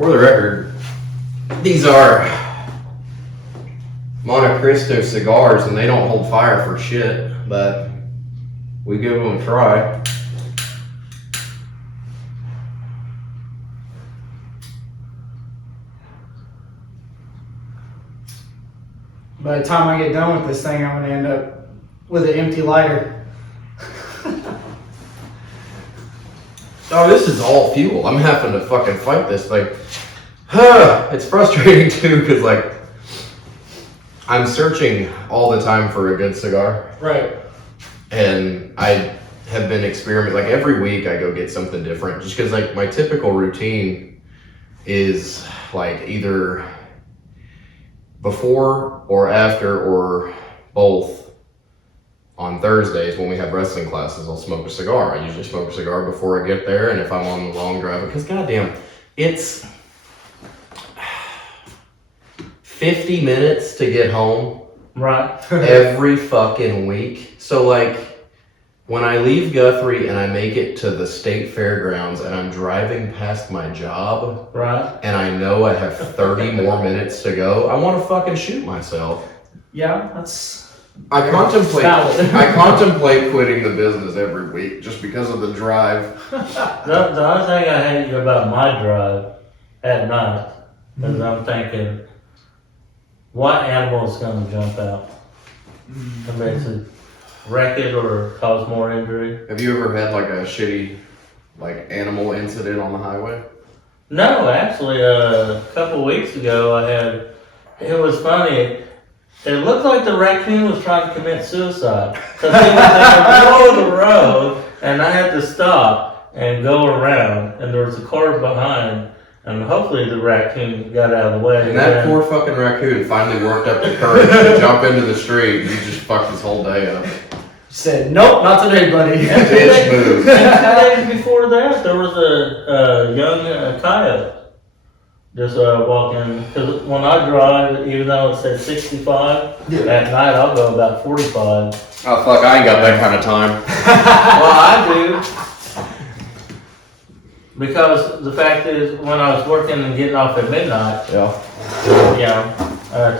For the record, these are Monte Cristo cigars and they don't hold fire for shit, but we give them a try. By the time I get done with this thing, I'm going to end up with an empty lighter. Oh, this is all fuel. I'm having to fucking fight this thing. It's frustrating too, because like, I'm searching all the time for a good cigar. Right. And I have been experimenting, like every week I go get something different, just because like my typical routine is like either before or after or both. On Thursdays when we have wrestling classes, I'll smoke a cigar. I usually smoke a cigar before I get there, and if I'm on the long drive, because goddamn, it's 50 minutes to get home. Right. Every fucking week. So like, when I leave Guthrie and I make it to the state fairgrounds and I'm driving past my job, right, and I know I have 30 more minutes to go, I want to fucking shoot myself. Yeah, that's... I contemplate quitting the business every week just because of the drive. The other thing I hate about my drive at night is I'm thinking, what animal is going to jump out and basically wreck it or cause more injury? Have you ever had like a shitty like animal incident on the highway? No, actually, a couple weeks ago it was funny. It looked like the raccoon was trying to commit suicide. Because he was in the middle of the road, and I had to stop and go around, and there was a car behind, and hopefully the raccoon got out of the way. And that poor fucking raccoon finally worked up the courage to jump into the street, and he just fucked his whole day up. Said, nope, not today, buddy. Bitch move. 2 days before that, there was a young coyote. Just walking, because when I drive, even though it says 65, at night I'll go about 45. Oh fuck, I ain't got that kind of time. Well, I do. Because the fact is, when I was working and getting off at midnight,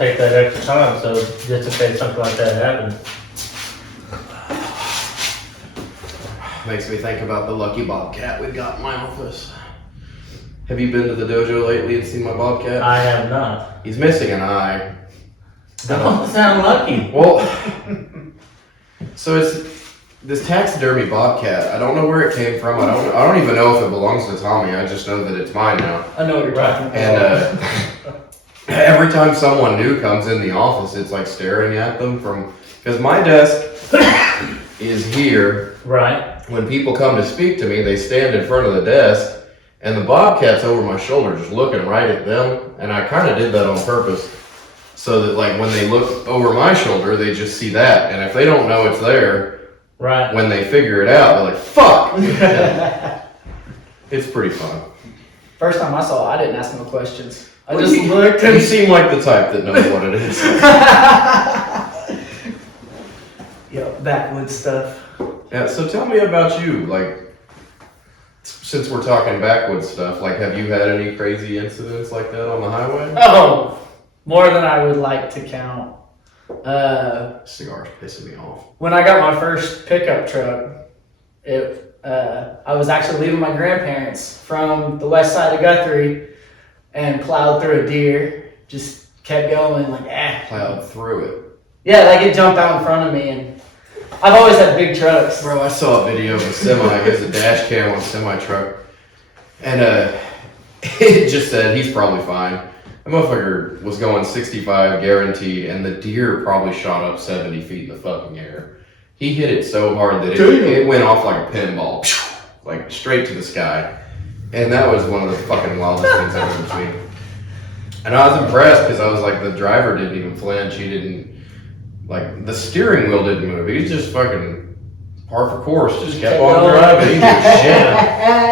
take that extra time, so just in case something like that happens. Makes me think about the lucky bobcat we've got in my office. Have you been to the dojo lately and seen my bobcat? I have not. He's missing an eye. Don't sound lucky. Well, so it's this taxidermy bobcat. I don't know where it came from. I don't even know if it belongs to Tommy. I just know that it's mine now. I know what you're talking about. And every time someone new comes in the office, it's like staring at them because my desk is here. Right. When people come to speak to me, they stand in front of the desk. And the bobcat's over my shoulder, just looking right at them. And I kind of did that on purpose. So that like when they look over my shoulder, they just see that. And if they don't know it's there, right, when they figure it out, they're like, fuck! It's pretty fun. First time I saw it, I didn't ask no questions. I just looked and... You seem like the type that knows what it is. Backwoods stuff. Yeah, so tell me about you, like, since we're talking backwoods stuff, like, have you had any crazy incidents like that on the highway? Oh, more than I would like to count. Cigar's pissing me off. When I got my first pickup truck, I was actually leaving my grandparents from the west side of Guthrie and plowed through a deer. Just kept going, like, Plowed through it. Yeah, like it jumped out in front of me, and I've always had big trucks. Bro, I saw a video of a semi. There's a dash cam on a semi truck. And it just said he's probably fine. The motherfucker was going 65 guaranteed, and the deer probably shot up 70 feet in the fucking air. He hit it so hard that it went off like a pinball. Like straight to the sky. And that was one of the fucking wildest things I've ever seen. And I was impressed because I was like, the driver didn't even flinch. He didn't. Like, the steering wheel didn't move. He just fucking par for course, just kept on driving. He did shit.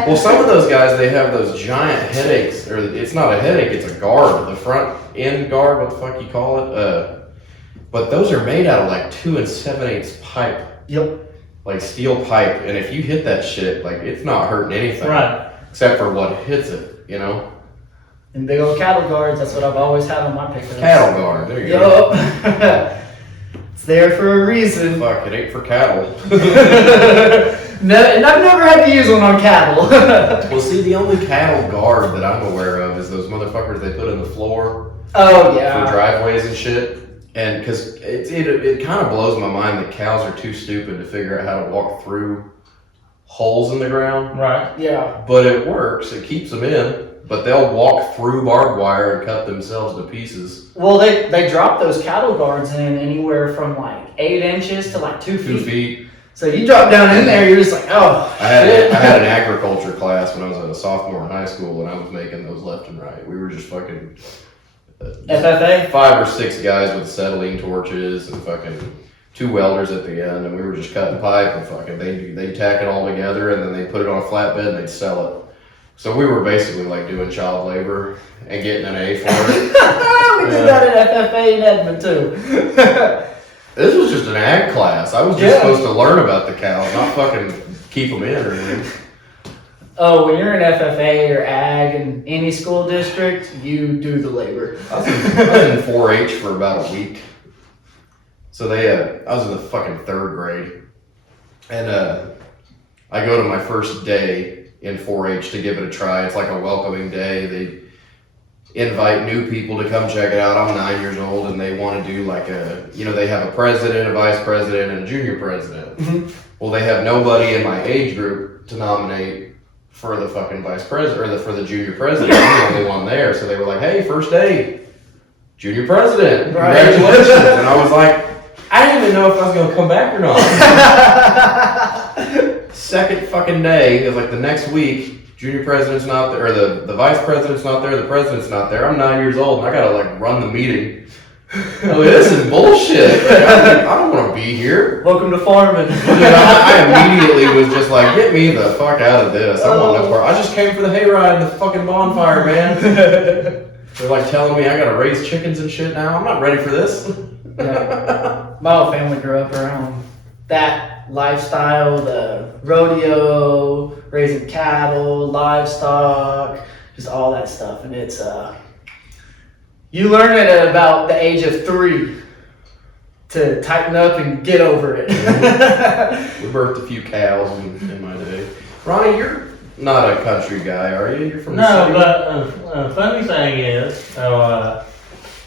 Well, some of those guys, they have those giant headaches, or it's not a headache, it's a guard, the front end guard, what the fuck you call it? But those are made out of like 2 7/8 pipe. Yep. Like steel pipe, and if you hit that shit, like it's not hurting anything. Right. Except for what hits it, you know? And big old cattle guards, that's what I've always had on my pickups. Cattle guard, there you go. Yup. It's there for a reason. Fuck, it ain't for cattle. No, and I've never had to use one on cattle. Well, see, the only cattle guard that I'm aware of is those motherfuckers they put in the floor Oh, for yeah. driveways and shit. And because it kind of blows my mind that cows are too stupid to figure out how to walk through holes in the ground. Right. Yeah. But it works, it keeps them in. But they'll walk through barbed wire and cut themselves to pieces. Well, they drop those cattle guards in anywhere from like 8 inches to like 2 feet. 2 feet. So you drop down in there, you're just like, oh, I had shit. an agriculture class when I was a sophomore in high school, and I was making those left and right. We were just fucking FFA? 5 or 6 guys with acetylene torches and fucking 2 welders at the end, and we were just cutting pipe and fucking they'd tack it all together and then they'd put it on a flatbed and they'd sell it. So we were basically like doing child labor and getting an A for it. We did that at FFA in Edmond too. This was just an ag class. I was just supposed to learn about the cows, not fucking keep them in or anything. Oh, when you're in FFA or ag in any school district, you do the labor. I was in 4-H for about a week. So I was in the fucking 3rd grade. And I go to my first day in 4-H to give it a try. It's like a welcoming day. They invite new people to come check it out. I'm 9 years old and they want to do like they have a president, a vice president, and a junior president. Mm-hmm. Well, they have nobody in my age group to nominate for the fucking vice president, or for the junior president. I'm the only one there. So they were like, hey, first day, junior president, congratulations. And I was like, I didn't even know if I was going to come back or not. Second fucking day, it was like the next week, junior president's not there, or the vice president's not there, the president's not there. I'm 9 years old and I gotta like run the meeting. I'm like, this is bullshit. Like, I don't want to be here. Welcome to farming. I immediately was just like, get me the fuck out of this. I want no part. I just came for the hayride and the fucking bonfire, man. They're like telling me I gotta raise chickens and shit now. I'm not ready for this. Yeah. My whole family grew up around that lifestyle, the rodeo, raising cattle, livestock, just all that stuff. And it's, you learn it at about the age of 3 to tighten up and get over it. We birthed a few cows in my day. Ronnie, you're not a country guy, are you? You're from the No, city? but funny thing is,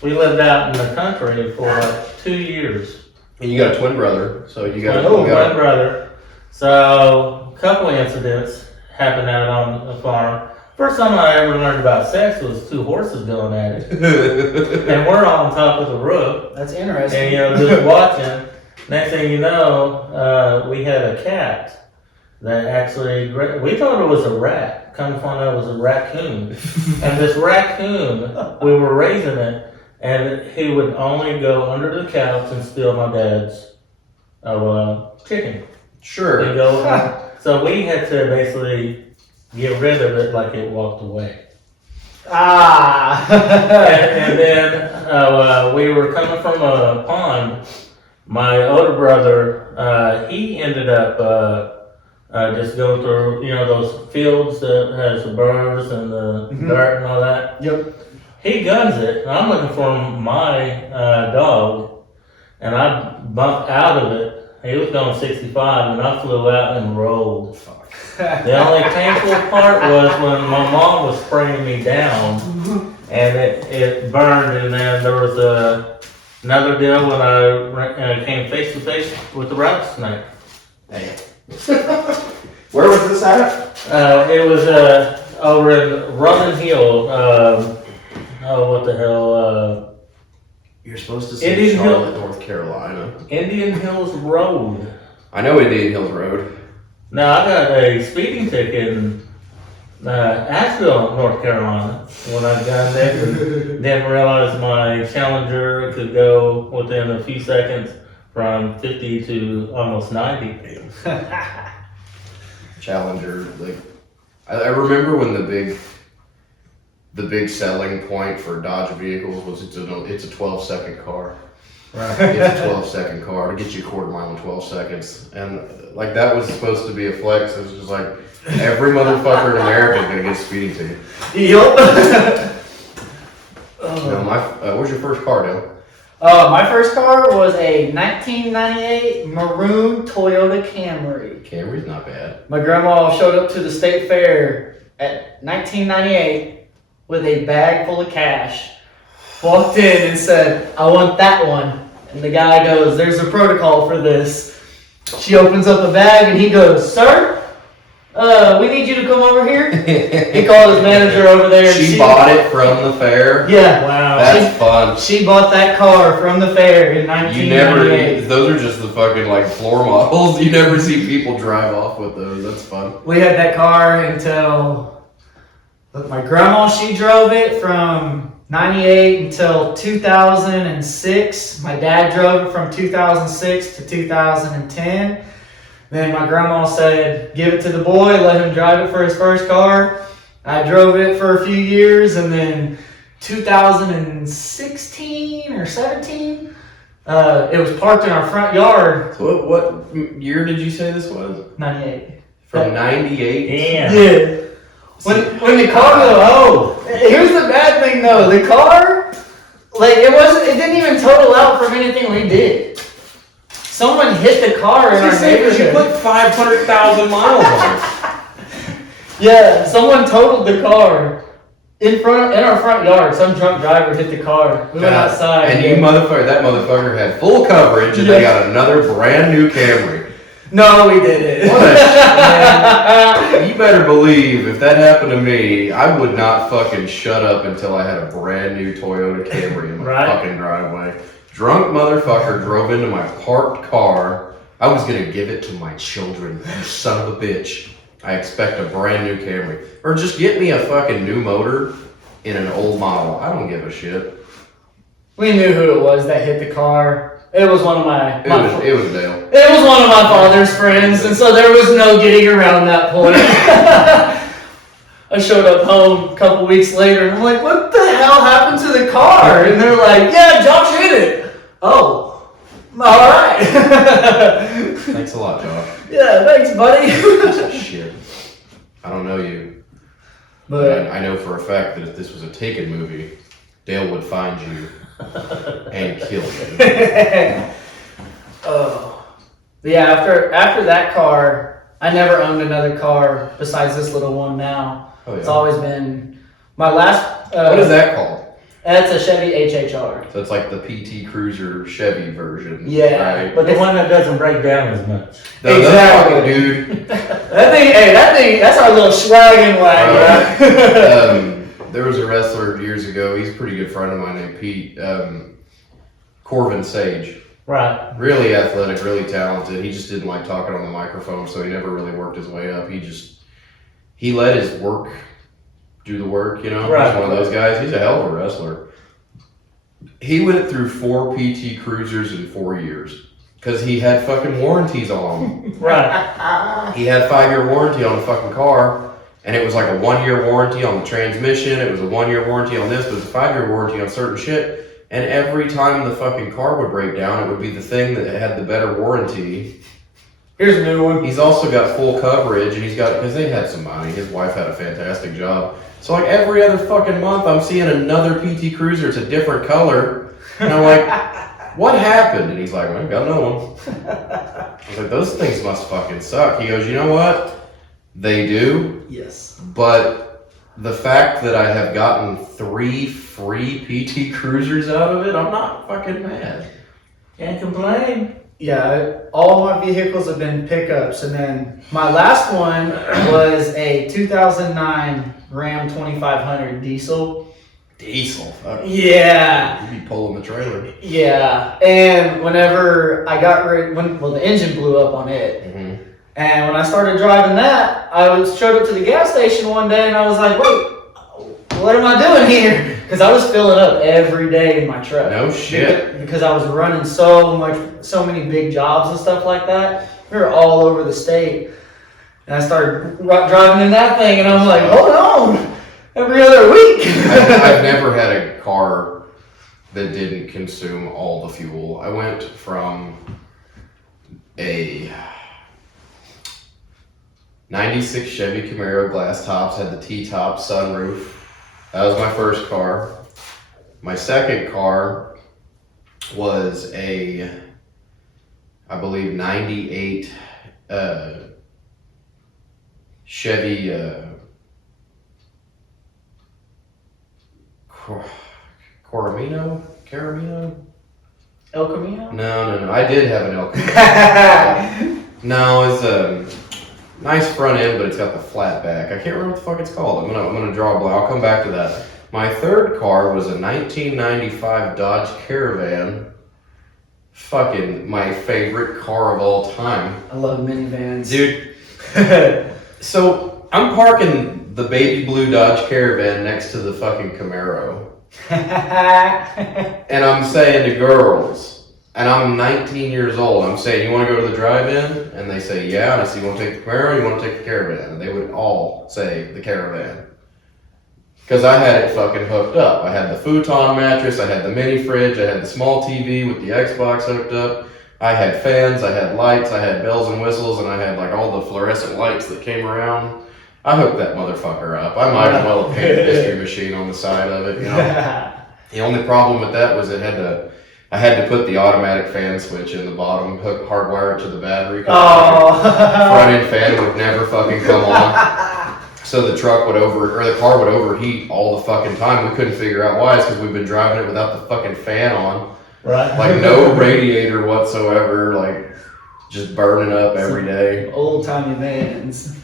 we lived out in the country for like 2 years. And you got a twin brother, so you got Twin brother. So a couple of incidents happened out on the farm. First time I ever learned about sex was 2 horses going at it. And we're on top of the roof. That's interesting. And just watching. Next thing you know, we had a cat that actually, we thought it was a rat. Come to find out it was a raccoon. And this raccoon, we were raising it, and he would only go under the couch and steal my dad's chicken. Sure. And go, so we had to basically get rid of it like it walked away. and then we were coming from a pond. My older brother, he ended up just going through, those fields that has the birds and the dirt and all that. Yep. He guns it, and I'm looking for my dog, and I bumped out of it. He was going 65, and I flew out and rolled. The only painful part was when my mom was spraying me down, and it burned, and then there was another deal when I came face to face with the rattlesnake. Hey. Where was this at? It was over in Rockin Hill. What the hell? You're supposed to say Indian Charlotte, North Carolina. Indian Hills Road. I know Indian Hills Road. Now, I got a speeding ticket in Asheville, North Carolina, when I got there. Didn't realize my Challenger could go within a few seconds from 50 to almost 90. Challenger, like, I remember when the big selling point for Dodge vehicles was it's a 12-second car. Right. It's a 12-second car to get you a quarter mile in 12 seconds. And like that was supposed to be a flex. It was just like every motherfucker in America is gonna get a speeding ticket. Yup. What's your first car, Dale? My first car was a 1998 maroon Toyota Camry. Camry's not bad. My grandma showed up to the state fair at 1998 with a bag full of cash. Walked in and said, "I want that one." And the guy goes, "There's a protocol for this." She opens up the bag and he goes, "Sir, we need you to come over here." He called his manager over there. And She bought it from the fair? Yeah. Wow. That's fun. She bought that car from the fair in 1998. Those are just the fucking like floor models. You never see people drive off with those. That's fun. We had that car until, look, my grandma, she drove it from 98 until 2006. My dad drove it from 2006 to 2010. Then my grandma said, "Give it to the boy, let him drive it for his first car." I drove it for a few years, and then 2016 or 17, it was parked in our front yard. So what year did you say this was? 98. From 98? Damn. Yeah. When the car here's the bad thing though, the car, like it didn't even total out from anything we did. Someone hit the car in our You neighborhood. put 500,000 miles on it. Yeah, someone totaled the car in our front yard. Some drunk driver hit the car. We went outside. And that motherfucker had full coverage and they got another brand new Camry. No, we didn't. What a man. You better believe if that happened to me, I would not fucking shut up until I had a brand new Toyota Camry in my fucking driveway. Drunk motherfucker drove into my parked car. I was gonna give it to my children, you son of a bitch. I expect a brand new Camry. Or just get me a fucking new motor in an old model. I don't give a shit. We knew who it was that hit the car. It was one of It was Dale. It was one of my father's friends, and so there was no getting around that point. I showed up home a couple weeks later, and I'm like, "What the hell happened to the car?" And they're like, "Yeah, Josh hit it." Oh, all right. Thanks a lot, Josh. Yeah, thanks, buddy. Shit. I don't know you. But I know for a fact that if this was a Taken movie, Dale would find you and kill you. oh, yeah. After that car, I never owned another car besides this little one. Now Oh, yeah. it's always been my last. What is that called? That's a Chevy HHR. So it's like the PT Cruiser Chevy version. Yeah, Right? But the one that doesn't break down as much. No, Exactly. that fucking dude. That thing, that's our little swaggin' wagon. There was a wrestler years ago. He's a pretty good friend of mine named Pete. Corvin Sage. Right. Really athletic, really talented. He just didn't like talking on the microphone, so he never really worked his way up. He let his work do the work, you know? Right. He's one of those guys. He's a hell of a wrestler. He went through 4 PT Cruisers in 4 years because he had fucking warranties on them. Right. He had 5-year warranty on the fucking car, and it was like a 1-year warranty on the transmission. It was a 1-year warranty on this, but it was a 5-year warranty on certain shit. And every time the fucking car would break down, it would be the thing that had the better warranty. Here's a new one. He's also got full coverage, and because they had some money. His wife had a fantastic job. So like every other fucking month, I'm seeing another PT Cruiser. It's a different color. And I'm like, what happened? And he's like, well, I got another one. I was like, those things must fucking suck. He goes, you know what? They do. Yes. But the fact that I have gotten 3 free PT Cruisers out of it, I'm not fucking mad. Can't complain. Yeah, all my vehicles have been pickups, and then my last one was a 2009 Ram 2500 diesel. Diesel. Fuck. Yeah. You'd be pulling the trailer. Yeah, and whenever I got the engine blew up on it, Mm-hmm. and when I started driving that, showed up to the gas station one day, and I was like, wait, what am I doing here? Because I was filling up every day in my truck. No shit. Because I was running so many big jobs and stuff like that. We were all over the state. And I started driving in that thing, and I'm like, hold on, every other week. I've never had a car that didn't consume all the fuel. I went from a 96 Chevy Camaro glass tops, had the T-top sunroof. That was my first car. My second car was a, I believe, 98 Chevy Caramino? El Camino? No. I did have an El Camino. No, it's a nice front end, but it's got the flat back. I can't remember what the fuck it's called. I'm gonna draw a blank. I'll come back to that. My third car was a 1995 Dodge Caravan. Fucking my favorite car of all time. I love minivans. Dude. So I'm parking the baby blue Dodge Caravan next to the fucking Camaro. And I'm saying to girls, and I'm 19 years old, I'm saying, you want to go to the drive-in? And they say, yeah. And I say, you want to take the Camaro or you want to take the Caravan? And they would all say the Caravan. Because I had it fucking hooked up. I had the futon mattress, I had the mini fridge, I had the small TV with the Xbox hooked up. I had fans, I had lights, I had bells and whistles, and I had like all the fluorescent lights that came around. I hooked that motherfucker up. I might as well have painted a mystery machine on the side of it, you know. The only problem with that was I had to put the automatic fan switch in the bottom, hardwire it to the battery. Oh. The front end fan would never fucking come on. So the car would overheat all the fucking time. We couldn't figure out why. It's because we've been driving it without the fucking fan on. Right. Like no radiator whatsoever, like just burning up every day. Old timey vans.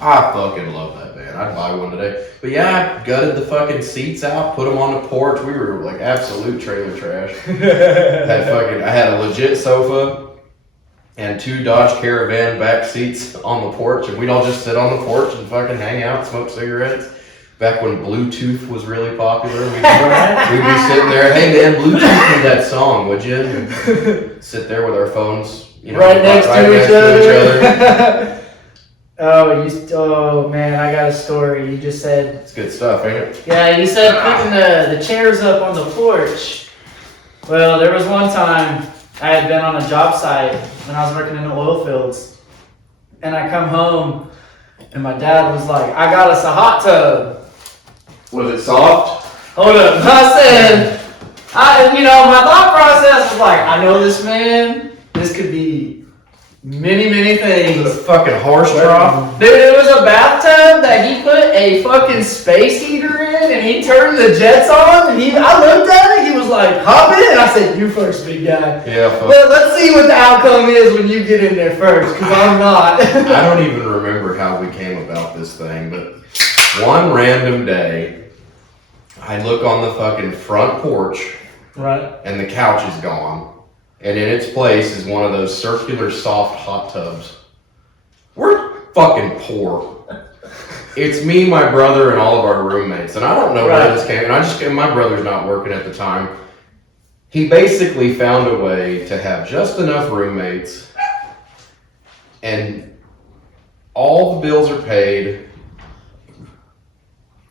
I fucking love that van. I'd buy one today. But yeah, I gutted the fucking seats out, put them on the porch. We were like absolute trailer trash. I had a legit sofa and 2 Dodge Caravan back seats on the porch, and we'd all just sit on the porch and fucking hang out, smoke cigarettes. Back when Bluetooth was really popular, we'd be sitting there, hey man, Bluetooth me that song, would you? And sit there with our phones, you know, right next to each other. Oh man, I got a story. You just said it's good stuff, ain't it? Yeah, you said putting the chairs up on the porch. Well, there was one time I had been on a job site when I was working in the oil fields, and I come home and my dad was like, I got us a hot tub. Was it soft? Hold up. I said, my thought process was like, I know this man. This could be many, many things. Was it a fucking horse trough? Dude, it was a bathtub that he put a fucking space heater in, and he turned the jets on, and I looked at it, he was like, hop in. I said, you first, big guy. Yeah, fuck. Let's see what the outcome is when you get in there first, because I'm not. I don't even remember how we came about this thing, but one random day, I look on the fucking front porch, Right. and the couch is gone. And in its place is one of those circular soft hot tubs. We're fucking poor. It's me, my brother, and all of our roommates. And I don't know where this came. And my brother's not working at the time. He basically found a way to have just enough roommates, and all the bills are paid.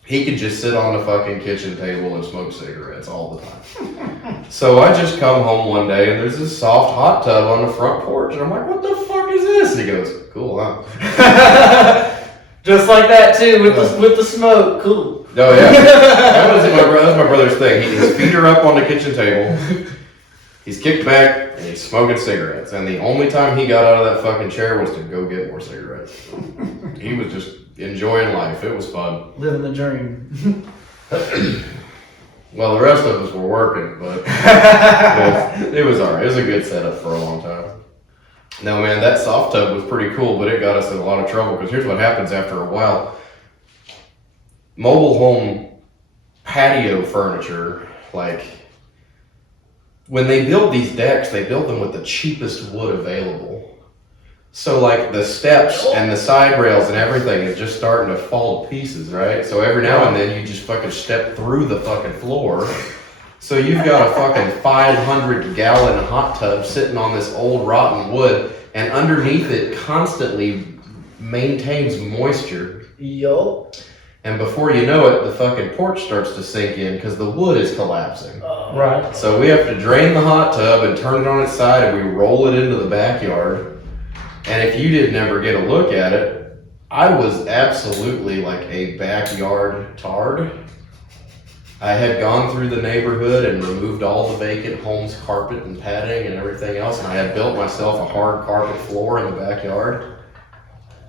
He could just sit on the fucking kitchen table and smoke cigarettes all the time. So I just come home one day and there's this soft hot tub on the front porch, and I'm like, what the fuck is this? And he goes, cool, huh? Just like that too, with the smoke. Cool. Oh yeah. That's my brother's thing. His feet are up on the kitchen table. He's kicked back and he's smoking cigarettes. And the only time he got out of that fucking chair was to go get more cigarettes. He was just enjoying life. It was fun. Living the dream. Well, the rest of us were working, but it was alright. It was a good setup for a long time. No, man, that soft tub was pretty cool, but it got us in a lot of trouble, because here's what happens after a while. Mobile home patio furniture, like, when they build these decks, they build them with the cheapest wood available. So like the steps and the side rails and everything is just starting to fall to pieces, right? So every now and then you just fucking step through the fucking floor. So you've got a fucking 500-gallon hot tub sitting on this old rotten wood, and underneath it constantly maintains moisture. Yo. And before you know it, the fucking porch starts to sink in because the wood is collapsing. Right. So we have to drain the hot tub and turn it on its side, and we roll it into the backyard. And if you didn't ever get a look at it, I was absolutely like a backyard tard. I had gone through the neighborhood and removed all the vacant homes, carpet and padding and everything else, and I had built myself a hard carpet floor in the backyard.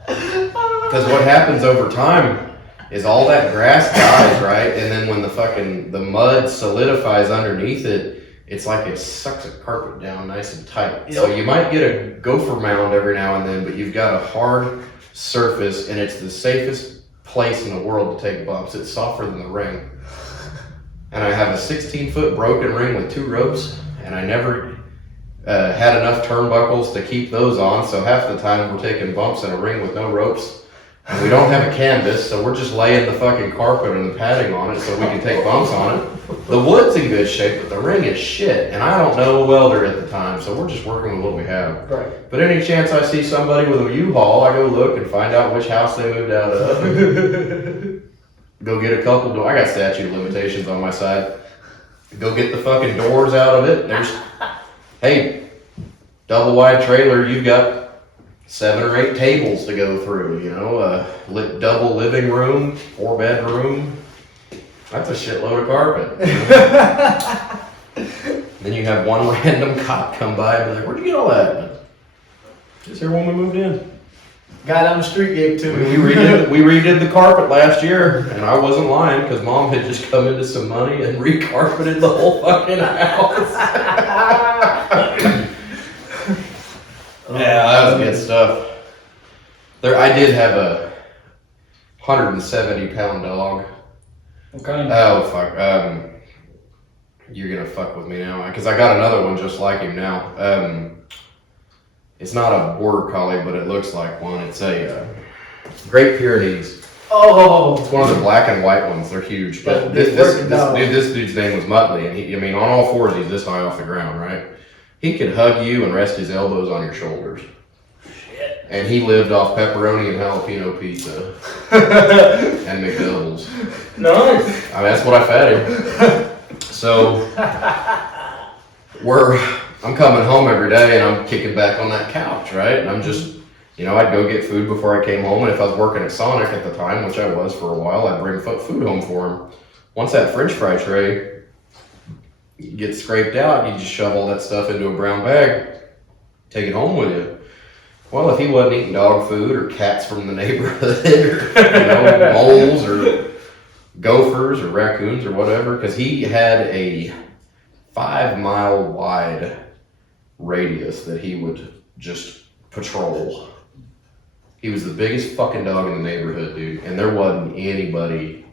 Because what happens over time is all that grass dies, right? And then when the mud solidifies underneath it, it's like it sucks a carpet down nice and tight. Yep. So you might get a gopher mound every now and then, but you've got a hard surface, and it's the safest place in the world to take bumps. It's softer than the ring. And I have a 16-foot broken ring with 2 ropes, and I never had enough turnbuckles to keep those on, so half the time we're taking bumps in a ring with no ropes. And we don't have a canvas, so we're just laying the fucking carpet and the padding on it so we can take bumps on it. The wood's in good shape, but the ring is shit, and I don't know a welder at the time, so we're just working with what we have. Right. But any chance I see somebody with a U-Haul, I go look and find out which house they moved out of. Go get a couple I got statute of limitations on my side. Go get the fucking doors out of it. There's, hey, double wide trailer, you've got 7 or 8 tables to go through, you know, double living room, 4 bedroom. That's a shitload of carpet. Then you have one random cop come by and be like, "Where'd you get all that?" Just here when we moved in. Guy down the street gave it to me. We redid the carpet last year, and I wasn't lying because Mom had just come into some money and recarpeted the whole fucking house. Yeah, that was good stuff. I did have a 170-pound dog. What kind? Oh fuck. You're gonna fuck with me now because I got another one just like him now. It's not a border collie, but it looks like one. It's a Great Pyrenees. Oh. It's one of the black and white ones. They're huge. But this dude's name was Muttley, and on all fours he's this high off the ground, right? He could hug you and rest his elbows on your shoulders. Shit. And he lived off pepperoni and jalapeno pizza and McDoubles. Nice. That's what I fed him. So I'm coming home every day and I'm kicking back on that couch, right? And I'm just, I'd go get food before I came home. And if I was working at Sonic at the time, which I was for a while, I'd bring food home for him. Once that French fry tray gets scraped out, you just shove all that stuff into a brown bag, take it home with you. Well, if he wasn't eating dog food or cats from the neighborhood or, moles or gophers or raccoons or whatever, because he had a 5-mile wide radius that he would just patrol. He was the biggest fucking dog in the neighborhood, dude, and there wasn't anybody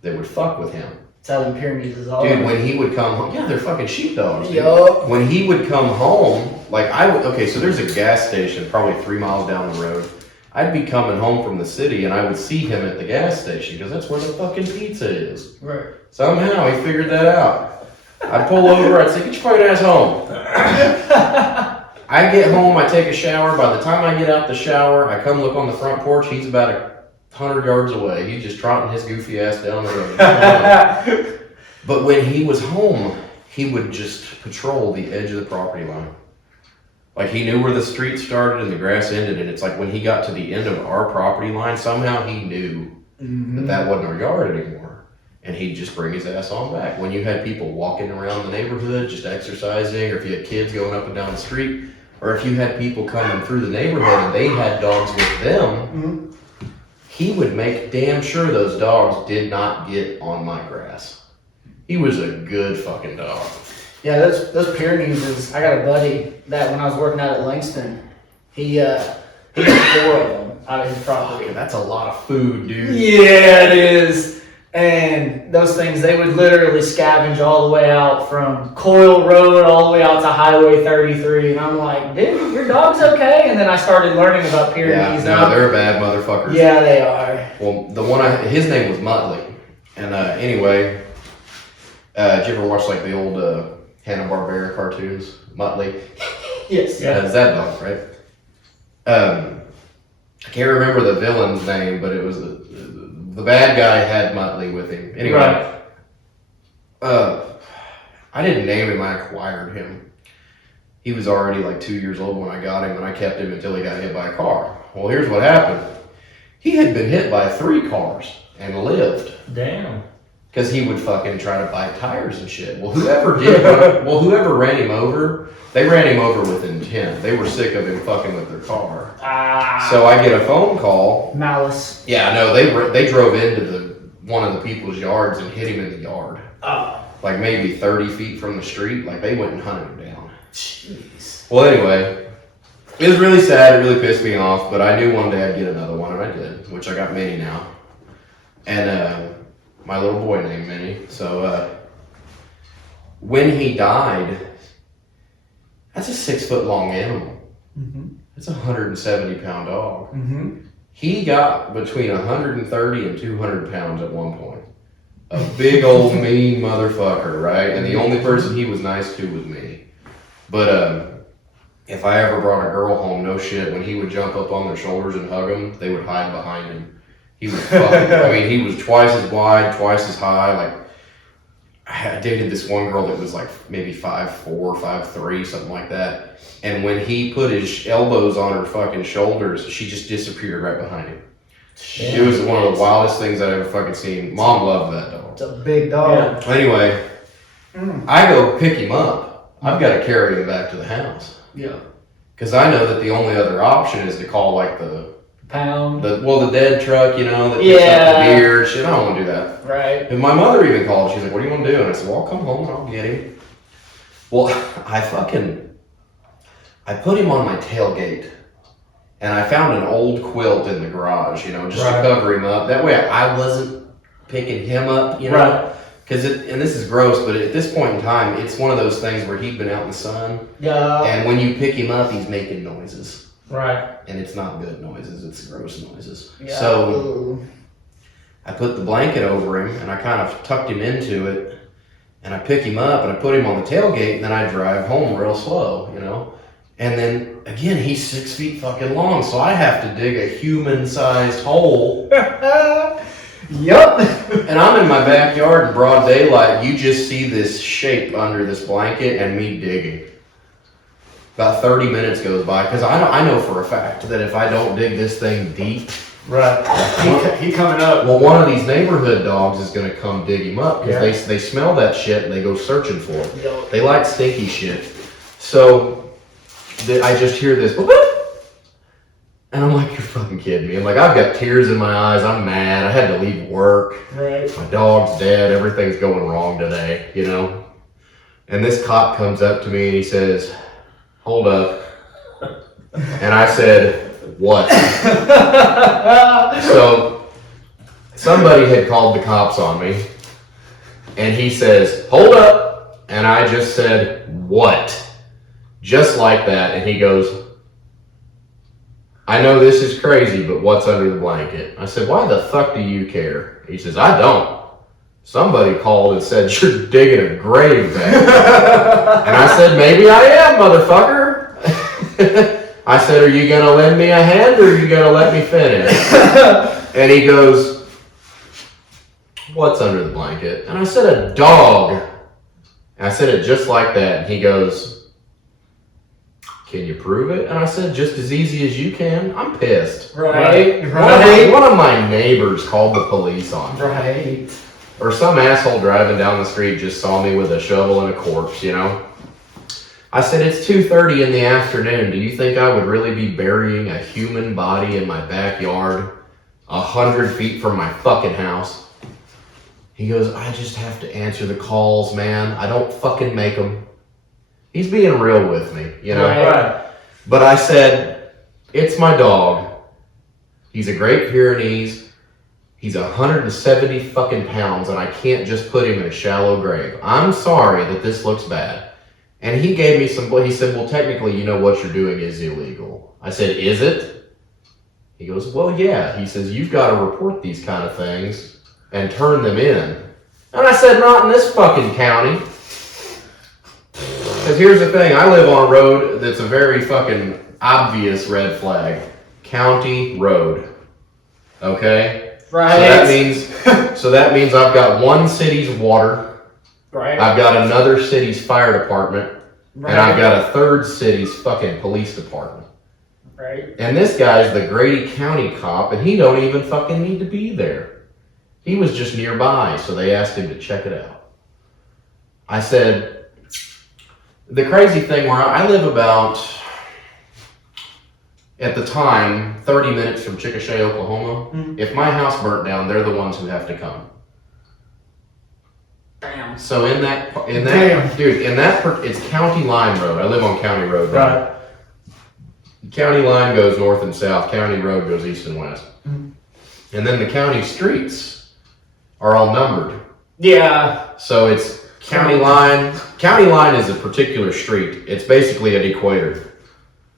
that would fuck with him. That's how the Pyrenees is all. Dude, when he would come home, they're fucking sheepdogs. Yup. When he would come home, so there's a gas station probably 3 miles down the road. I'd be coming home from the city and I would see him at the gas station because that's where the fucking pizza is. Right. Somehow he figured that out. I'd pull over, I'd say, "Get your fucking ass home." I get home, I take a shower. By the time I get out the shower, I come look on the front porch. He's about 100 yards away. He's just trotting his goofy ass down the road. But when he was home, he would just patrol the edge of the property line. Like he knew where the street started and the grass ended, and it's like when he got to the end of our property line, somehow he knew that wasn't our yard anymore. And he'd just bring his ass on back. When you had people walking around the neighborhood, just exercising, or if you had kids going up and down the street, or if you had people coming through the neighborhood and they had dogs with them, he would make damn sure those dogs did not get on my grass. He was a good fucking dog. Yeah, those Pyrenees I got a buddy that when I was working out at Langston, he had 4 of them out of his property. That's a lot of food, dude. Yeah, it is. And those things, they would literally scavenge all the way out from Coyle Road all the way out to Highway 33. And I'm like, "Dude, your dog's okay?" And then I stared learning about Pyrenees. Yeah, no, they're bad motherfuckers. Yeah, they are. Well, the one his name was Muttley. And anyway, did you ever watch like the old Hanna-Barbera cartoons? Muttley? Yes. Yeah, it's that dog, right? I can't remember the villain's name, but it was the bad guy had Muttley with him. Anyway, right. I didn't name him, I acquired him. He was already like 2 years old when I got him, and I kept him until he got hit by a car. Well, here's what happened. He had been hit by 3 cars and lived. Damn. Because he would fucking try to bite tires and shit. Well, whoever ran him over, they ran him over with intent. They were sick of him fucking with their car. So I get a phone call. Malice. Yeah, no, they drove into one of the people's yards and hit him in the yard. Oh. Like maybe 30 feet from the street. Like they went and hunted him down. Jeez. Well, anyway, it was really sad. It really pissed me off. But I knew one day I'd get another one, and I did, which I got Minnie now. And my little boy named Minnie. So when he died, that's a 6 foot long animal. Mm-hmm. It's a 170 pound dog. Mm-hmm. He got between 130 and 200 pounds at one point. A big old mean motherfucker, right? And the only person he was nice to was me. But if I ever brought a girl home, no shit, when he would jump up on their shoulders and hug them, they would hide behind him. He was fucking, I mean, he was twice as wide, twice as high. Like, I dated this one girl that was like maybe 5'4", 5'3", something like that. And when he put his elbows on her fucking shoulders, she just disappeared right behind him. It was one of the wildest things I'd ever fucking seen. Mom loved that dog. It's a big dog. Anyway, I go pick him up. I've got to carry him back to the house. Yeah. Because I know that the only other option is to call like the dead truck, you know, that picks up the deer and shit. I don't want to do that. Right. And my mother even called. She's like, what do you want to do? And I said, well, I'll come home and I'll get him. Well, I put him on my tailgate. And I found an old quilt in the garage, you know, just to cover him up. That way I wasn't picking him up, you know. Right. Because and this is gross, but at this point in time, it's one of those things where he'd been out in the sun. Yeah. And when you pick him up, he's making noises. Right. And it's not good noises, it's gross noises. Yeah. So I put the blanket over him and I kind of tucked him into it. And I pick him up and I put him on the tailgate and then I drive home real slow, you know. And then, again, he's 6 feet fucking long, so I have to dig a human-sized hole. Yup. And I'm in my backyard in broad daylight. You just see this shape under this blanket and me digging. About 30 minutes goes by, because I know for a fact that if I don't dig this thing deep, he coming up. Well, one of these neighborhood dogs is going to come dig him up, because they smell that shit and they go searching for it. Yep. They like stinky shit. So I just hear this, and I'm like, you're fucking kidding me. I'm like, I've got tears in my eyes. I'm mad. I had to leave work. Right. My dog's dead. Everything's going wrong today, you know? And this cop comes up to me and he says, hold up. And I said, what? So somebody had called the cops on me and he says, hold up. And I just said, what? Just like that, and he goes, I know this is crazy, but what's under the blanket? I said, why the fuck do you care? He says, I don't. Somebody called and said, you're digging a grave back there. And I said, maybe I am, motherfucker. I said, are you going to lend me a hand, or are you going to let me finish? And he goes, what's under the blanket? And I said, a dog. And I said it just like that, and he goes, can you prove it? And I said, just as easy as you can. I'm pissed. Right. One of my neighbors called the police on me. Right. Or some asshole driving down the street just saw me with a shovel and a corpse, you know? I said, it's 2:30 in the afternoon. Do you think I would really be burying a human body in my backyard 100 feet from my fucking house? He goes, I just have to answer the calls, man. I don't fucking make them. He's being real with me, you know? Right. But I said, it's my dog. He's a Great Pyrenees. He's 170 fucking pounds, and I can't just put him in a shallow grave. I'm sorry that this looks bad. And he gave me he said, well, technically, you know what you're doing is illegal. I said, is it? He goes, well, yeah. He says, you've got to report these kind of things and turn them in. And I said, not in this fucking county. Because here's the thing, I live on a road that's a very fucking obvious red flag. County road. Okay? Right. So that means I've got one city's water. Right. I've got another city's fire department. Right. And I've got a third city's fucking police department. Right. And this guy's the Grady County cop, and he don't even fucking need to be there. He was just nearby, so they asked him to check it out. I said, the crazy thing where I live about, at the time, 30 minutes from Chickasha, Oklahoma. Mhm. If my house burnt down, they're the ones who have to come. Damn. So in that, Damn. dude, it's County Line Road. I live on County Road. Right. County line goes north and south. County road goes east and west. Mhm. And then the county streets are all numbered. Yeah. So it's county line. County line is a particular street. It's basically an equator.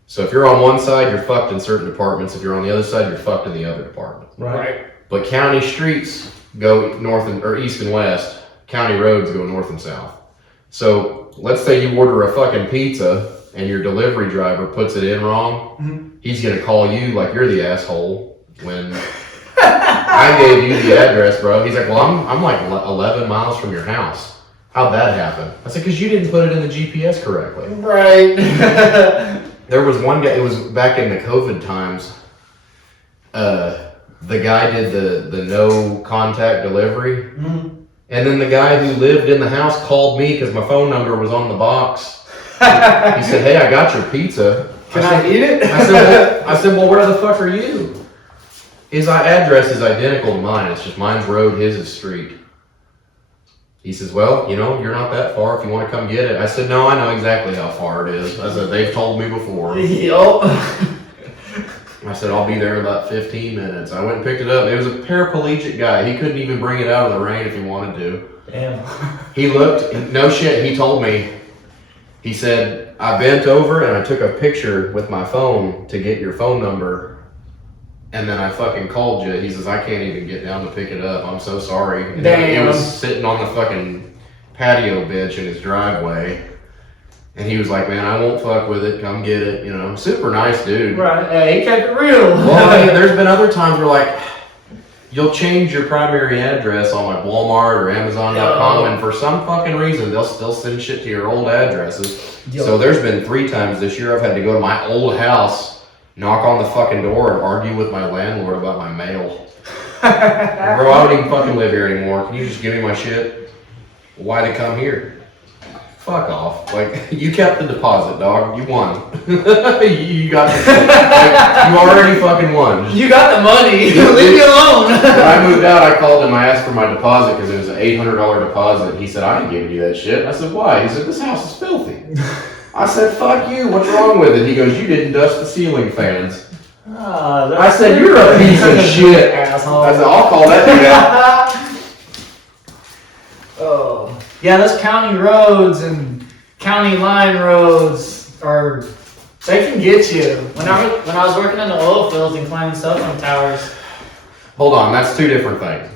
So if you're on one side, you're fucked in certain departments. If you're on the other side, you're fucked in the other department. Right. But county streets go north or east and west. County roads go north and south. So let's say you order a fucking pizza and your delivery driver puts it in wrong. Mhm. He's gonna call you like you're the asshole when I gave you the address, bro. He's like, well, I'm like 11 miles from your house. How'd that happen? I said, because you didn't put it in the GPS correctly. Right. There was one guy, it was back in the COVID times. The guy did the no contact delivery. Mhm. And then the guy who lived in the house called me because my phone number was on the box. He said, hey, I got your pizza. Can I eat it? I said, well, where the fuck are you? His address is identical to mine. It's just mine's road, his is street. He says, well, you're not that far if you want to come get it. I said, no, I know exactly how far it is. I said, they've told me before. Yup. I said, I'll be there in about 15 minutes. I went and picked it up. It was a paraplegic guy. He couldn't even bring it out of the rain if he wanted to. Damn. He looked, no shit, he told me, he said, I bent over and I took a picture with my phone to get your phone number. And then I fucking called you. He says, I can't even get down to pick it up. I'm so sorry. And Damn. He was sitting on the fucking patio bench in his driveway. And he was like, man, I won't fuck with it. Come get it. Super nice dude. Right. Hey, he kept it real. Well, I mean, there's been other times where like, you'll change your primary address on like Walmart or Amazon.com, and for some fucking reason, they'll still send shit to your old addresses. Yo. So there's been 3 times this year I've had to go to my old house, knock on the fucking door, and argue with my landlord about my mail. Bro, I don't even fucking live here anymore. Can you just give me my shit? Why'd it come here? Fuck off. Like, you kept the deposit, dog. You won. You got you already fucking won. You got the money. Leave me alone. When I moved out, I called him. I asked for my deposit because it was an $800 deposit. He said, I ain't giving you that shit. I said, why? He said, this house is filthy. I said, fuck you. What's wrong with it? He goes, you didn't dust the ceiling fans. I said, you're a piece of shit. Asshole. I said, I'll call that dude out. Oh. Yeah, those county roads and county line roads they can get you. When I was working in the oil fields and climbing cell phone towers. Hold on, that's 2 different things.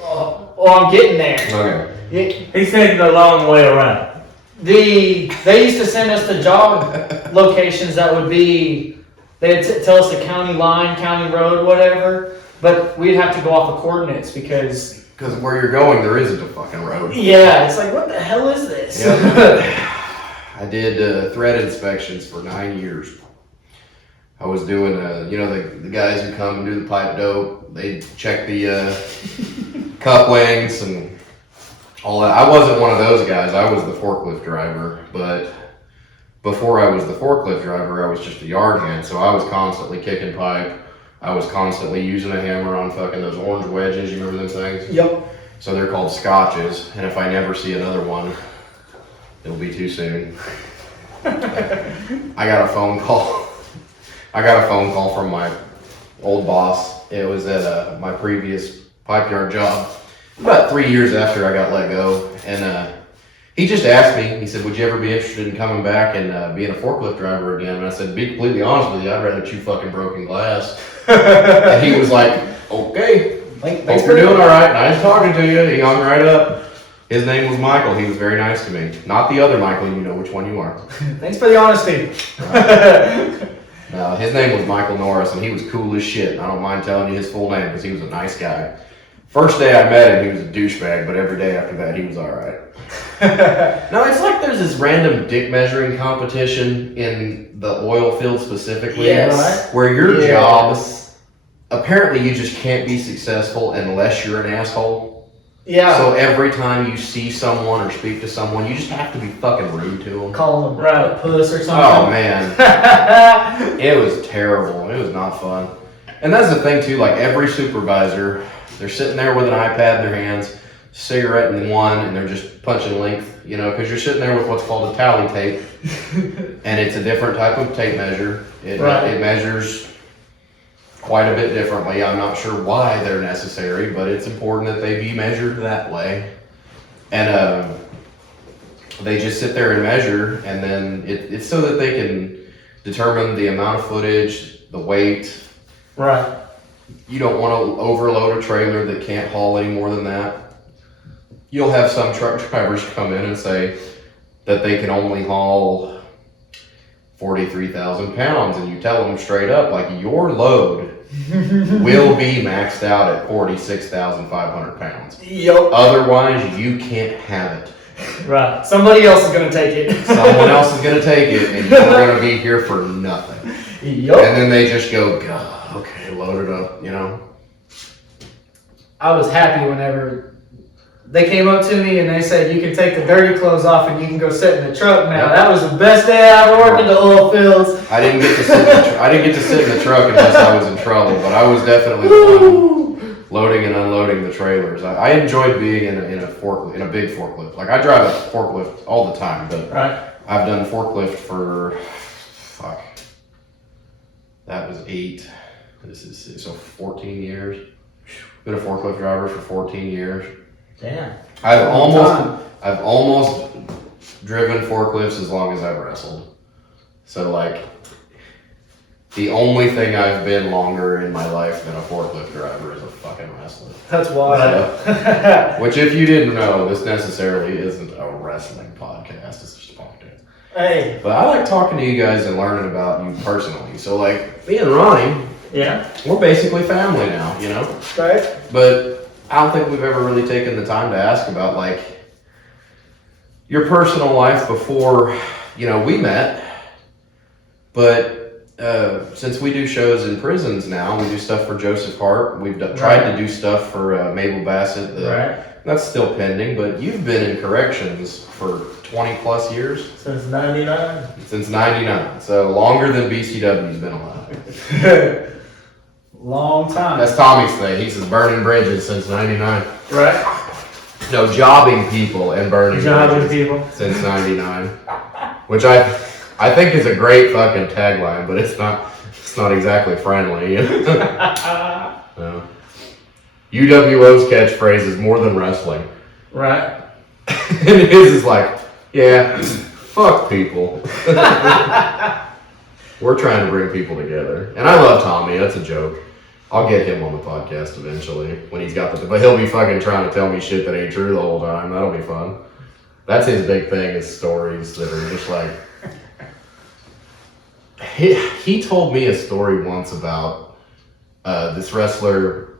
Oh, I'm getting there. Okay. He said the long way around. They used to send us the job locations that would be, they'd tell us the county line, county road, whatever, but we'd have to go off the coordinates because where you're going, there isn't a fucking road. yeah, it's like, what the hell is this? Yep. I did thread inspections for 9 years. I was doing, the guys who come and do the pipe dope, they check the couplings and all that. I wasn't one of those guys. I was the forklift driver, but before I was the forklift driver, I was just a yard hand, so I was constantly kicking pipe. I was constantly using a hammer on fucking those orange wedges. You remember those things? Yep. So they're called scotches, and if I never see another one, it'll be too soon. I got a phone call. I got a phone call from my old boss. It was at my previous pipe yard job, about 3 years after I got let go, and he just asked me. He said, "Would you ever be interested in coming back and being a forklift driver again?" And I said, "To be completely honest with you, I'd rather chew fucking broken glass." And he was like, "Okay, Thanks hope you're doing all right. Nice talking to you." He hung right up. His name was Michael. He was very nice to me. Not the other Michael. You know which one you are. Thanks for the honesty. His name was Michael Norris, and he was cool as shit. I don't mind telling you his full name because he was a nice guy. First day I met him, he was a douchebag, but every day after that, he was all right. No, it's like there's this random dick measuring competition in the oil field specifically, Yes. where your Yes. job apparently you just can't be successful unless you're an asshole. Yeah. So every time you see someone or speak to someone, you just have to be fucking rude to them. Call them Right. a puss or something. Oh man, it was terrible. It was not fun. And that's the thing too. Like every supervisor, they're sitting there with an iPad in their hands, cigarette in one, and they're just punching length. You know, because you're sitting there with what's called a tally tape, and it's a different type of tape measure. It measures quite a bit differently. I'm not sure why they're necessary, but it's important that they be measured that way. And they just sit there and measure, and then it's so that they can determine the amount of footage, the weight. Right. You don't want to overload a trailer that can't haul any more than that. You'll have some truck drivers come in and say that they can only haul 43,000 pounds, and you tell them straight up, like, your load will be maxed out at 46,500 pounds. Yup. Otherwise, you can't have it. Right. Somebody else is gonna take it. Someone else is going to take it, and you're going to be here for nothing. Yup. And then they just go, God, okay, load it up, you know? I was happy whenever they came up to me and they said, you can take the dirty clothes off and you can go sit in the truck now. Yep. That was the best day I ever worked in the oil fields. I didn't get to sit in the truck unless I was in trouble, but I was definitely the one loading and unloading the trailers. I enjoyed being in a forklift, in a big forklift. Like I drive a forklift all the time, but Right. I've done forklift for that was 8. This is so 14 years. Been a forklift driver for 14 years. Damn. I've almost driven forklifts as long as I've wrestled. So like, the only thing I've been longer in my life than a forklift driver is a fucking wrestler. That's wild. Which, if you didn't know, this necessarily isn't a wrestling podcast. It's just a podcast. Hey. But I like talking to you guys and learning about you personally. So like, me and Ronnie, Yeah. we're basically family now, you know? Right? But I don't think we've ever really taken the time to ask about like your personal life before, you know, we met. But since we do shows in prisons now, we do stuff for Joseph Hart. We've tried to do stuff for Mabel Bassett. Right. That's still pending, but you've been in corrections for 20 plus years. Since 99. Since 99. So longer than BCW's been alive. Long time. That's Tommy's thing. He says burning bridges since 99. Right. No, jobbing people and burning Jobbing bridges people. since 99. Which I think is a great fucking tagline, but it's not exactly friendly. No. UWO's catchphrase is more than wrestling. Right. And his is like, yeah, fuck people. We're trying to bring people together. And I love Tommy, that's a joke. I'll get him on the podcast eventually when he's got but he'll be fucking trying to tell me shit that ain't true the whole time. That'll be fun. That's his big thing, is stories that are just like, he told me a story once about this wrestler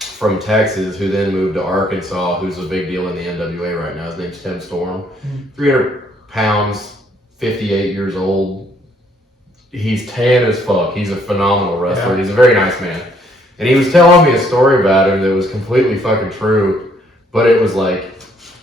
from Texas who then moved to Arkansas, who's a big deal in the NWA right now. His name's Tim Storm. 300 pounds, 58 years old. He's tan as fuck. He's a phenomenal wrestler. Yeah. He's a very nice man. And he was telling me a story about him that was completely fucking true, but it was like,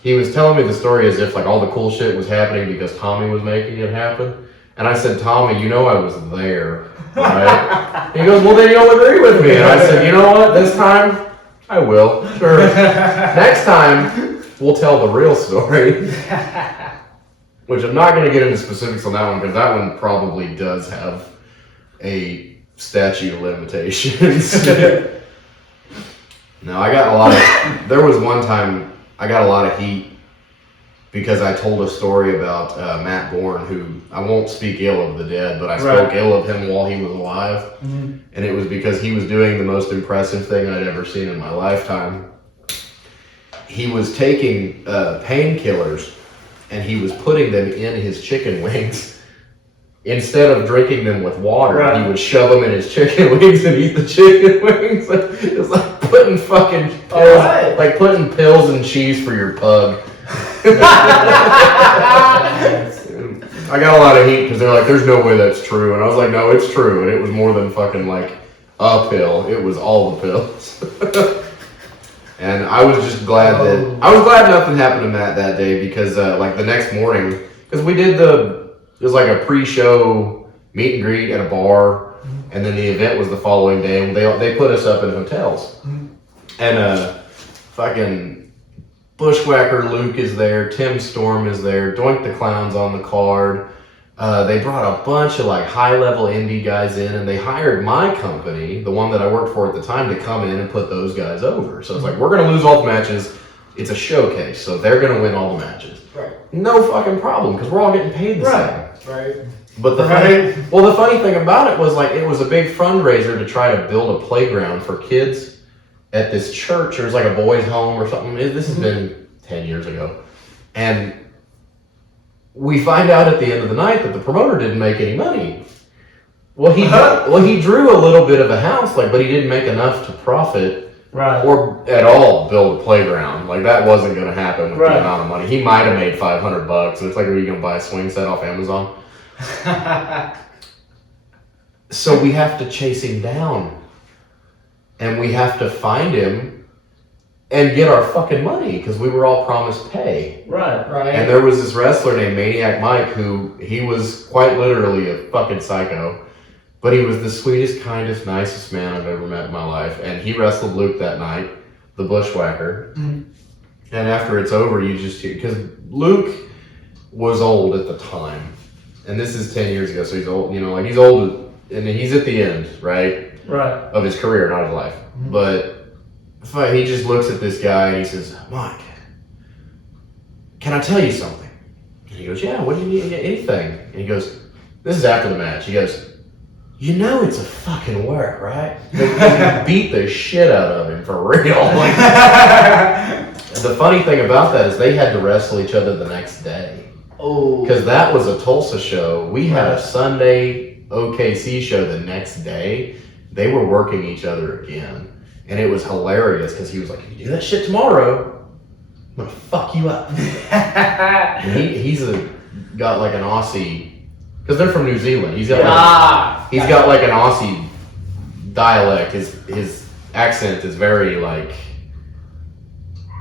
he was telling me the story as if like all the cool shit was happening because Tommy was making it happen. And I said, Tommy, you know I was there, right? He goes, well, then you don't agree with me. And I said, you know what? This time, I will. Sure. Next time, we'll tell the real story. Which I'm not going to get into specifics on that one, because that one probably does have a statute of limitations. No, I got a lot of, there was one time I got a lot of heat because I told a story about Matt Bourne, who, I won't speak ill of the dead, but I spoke ill of him while he was alive. Mm-hmm. And it was because he was doing the most impressive thing I'd ever seen in my lifetime. He was taking painkillers and he was putting them in his chicken wings. Instead of drinking them with water, he would shove them in his chicken wings and eat the chicken wings. It's like putting fucking pills, like putting pills and cheese for your pug. I got a lot of heat because they're like, there's no way that's true. And I was like, no, it's true. And it was more than fucking like pill. It was all the pills. And I was just glad nothing happened to Matt that day because like the next morning, because we did it was like a pre-show meet and greet at a bar, and then the event was the following day, and they put us up in hotels. And fucking Bushwhacker Luke is there, Tim Storm is there, Doink the Clown's on the card. They brought a bunch of like high-level indie guys in, and they hired my company, the one that I worked for at the time, to come in and put those guys over. So it's like, we're going to lose all the matches. It's a showcase, so they're going to win all the matches. Right. No fucking problem, because we're all getting paid the same. Right. But the funny thing about it was like it was a big fundraiser to try to build a playground for kids at this church. There's like a boys' home or something. This has been 10 years ago, and we find out at the end of the night that the promoter didn't make any money. Well, he drew a little bit of a house, but he didn't make enough to profit, right, or at all build a playground. Like that wasn't going to happen with the amount of money. He might have made $500, and it's like, are you going to buy a swing set off Amazon? So we have to chase him down, and we have to find him and get our fucking money because we were all promised pay. Right. And there was this wrestler named Maniac Mike who he was quite literally a fucking psycho, but he was the sweetest, kindest, nicest man I've ever met in my life. And he wrestled Luke that night, the Bushwhacker. And after it's over, you just hear, because Luke was old at the time, and this is 10 years ago, so he's old. He's old, and he's at the end, right, of his career, not his life, but. He just looks at this guy and he says, Mike, can I tell you something? And he goes, yeah, what do you need? Anything. And he goes, this is after the match. He goes, it's a fucking work, right? You beat the shit out of him for real. The funny thing about that is they had to wrestle each other the next day. Oh. Because that was a Tulsa show. We had a Sunday OKC show the next day. They were working each other again. And it was hilarious because he was like, if you do that shit tomorrow, I'm gonna fuck you up. And he's got like an Aussie, because they're from New Zealand. He's got like an Aussie dialect. His accent is very like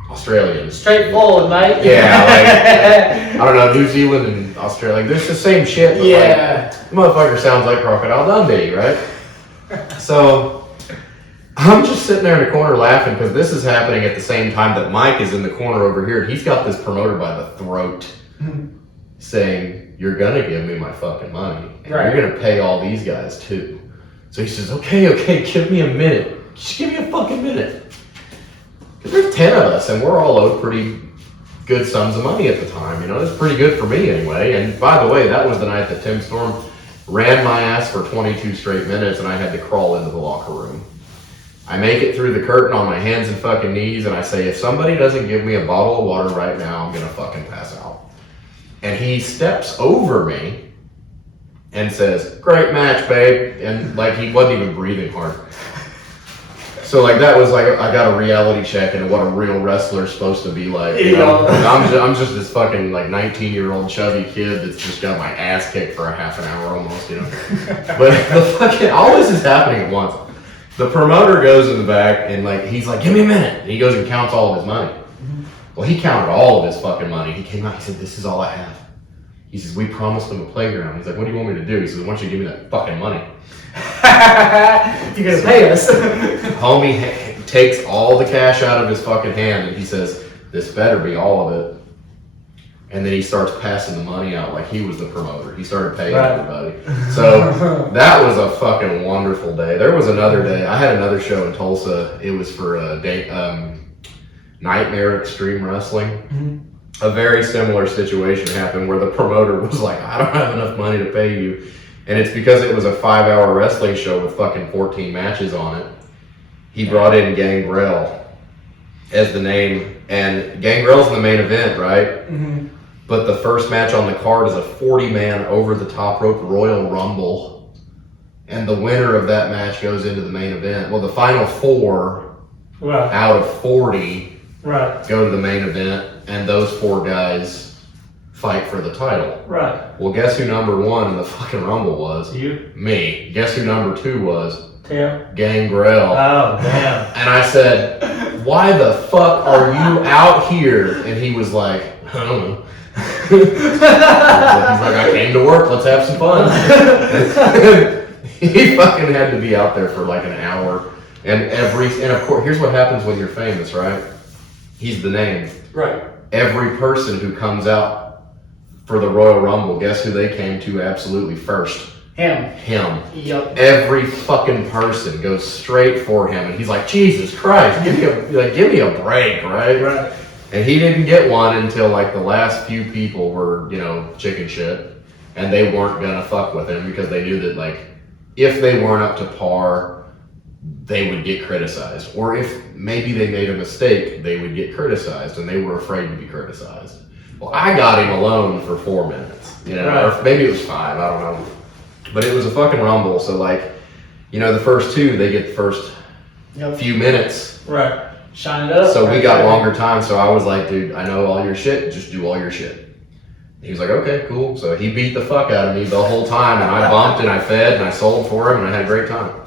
Australian. Straightforward, mate. Yeah, I don't know, New Zealand and Australia, there's the same shit, but the motherfucker sounds like Crocodile Dundee, right? So I'm just sitting there in the corner laughing because this is happening at the same time that Mike is in the corner over here. He's got this promoter by the throat saying, you're going to give me my fucking money. And you're going to pay all these guys too. So he says, okay, give me a minute. Just give me a fucking minute. There's 10 of us and we're all owed pretty good sums of money at the time. It's pretty good for me anyway. And by the way, that was the night that Tim Storm ran my ass for 22 straight minutes and I had to crawl into the locker room. I make it through the curtain on my hands and fucking knees, and I say, if somebody doesn't give me a bottle of water right now, I'm gonna fucking pass out. And he steps over me and says, great match, babe. And like, he wasn't even breathing hard. So like, that was like, I got a reality check into what a real wrestler's supposed to be like. I'm just this fucking like 19-year-old chubby kid that's just got my ass kicked for a half an hour almost, But the fucking, all this is happening at once. The promoter goes in the back and like he's like, give me a minute. And he goes and counts all of his money. Well, he counted all of his fucking money. He came out, he said, this is all I have. He says, we promised him a playground. He's like, what do you want me to do? He says, I want you to give me that fucking money. You're gonna pay us. Homie takes all the cash out of his fucking hand and he says, this better be all of it. And then he starts passing the money out like he was the promoter. He started paying everybody. So that was a fucking wonderful day. There was another day. I had another show in Tulsa. It was for Nightmare Extreme Wrestling. A very similar situation happened where the promoter was like, I don't have enough money to pay you. And it's because it was a 5-hour wrestling show with fucking 14 matches on it. He brought in Gangrel as the name. And Gangrel's in the main event, right? But the first match on the card is a 40-man over-the-top rope Royal Rumble. And the winner of that match goes into the main event. Well, the final 4 out of 40 go to the main event. And those 4 guys fight for the title. Right. Well, guess who number 1 in the fucking Rumble was? You. Me. Guess who number 2 was? Tim? Gangrel. Oh, damn. And I said, why the fuck are you out here? And he was like, I don't know. He's like, I came to work, let's have some fun. He fucking had to be out there for like an hour. And of course, here's what happens when you're famous, right? He's the name. Right. Every person who comes out for the Royal Rumble, guess who they came to absolutely first? Him. Yep. Every fucking person goes straight for him, and he's like, Jesus Christ, give me a break, right? Right. And he didn't get one until like the last few people were, chicken shit, and they weren't gonna fuck with him because they knew that like if they weren't up to par, they would get criticized, or if maybe they made a mistake, they would get criticized, and they were afraid to be criticized. Well, I got him alone for 4 minutes, Right. or maybe it was 5, I don't know. But it was a fucking rumble, so like, the first 2, they get the first few minutes. Right. Shine it up. So we got longer time, so I was like, dude, I know all your shit, just do all your shit. He was like, okay, cool. So he beat the fuck out of me the whole time, and I bumped and I fed and I sold for him, and I had a great time.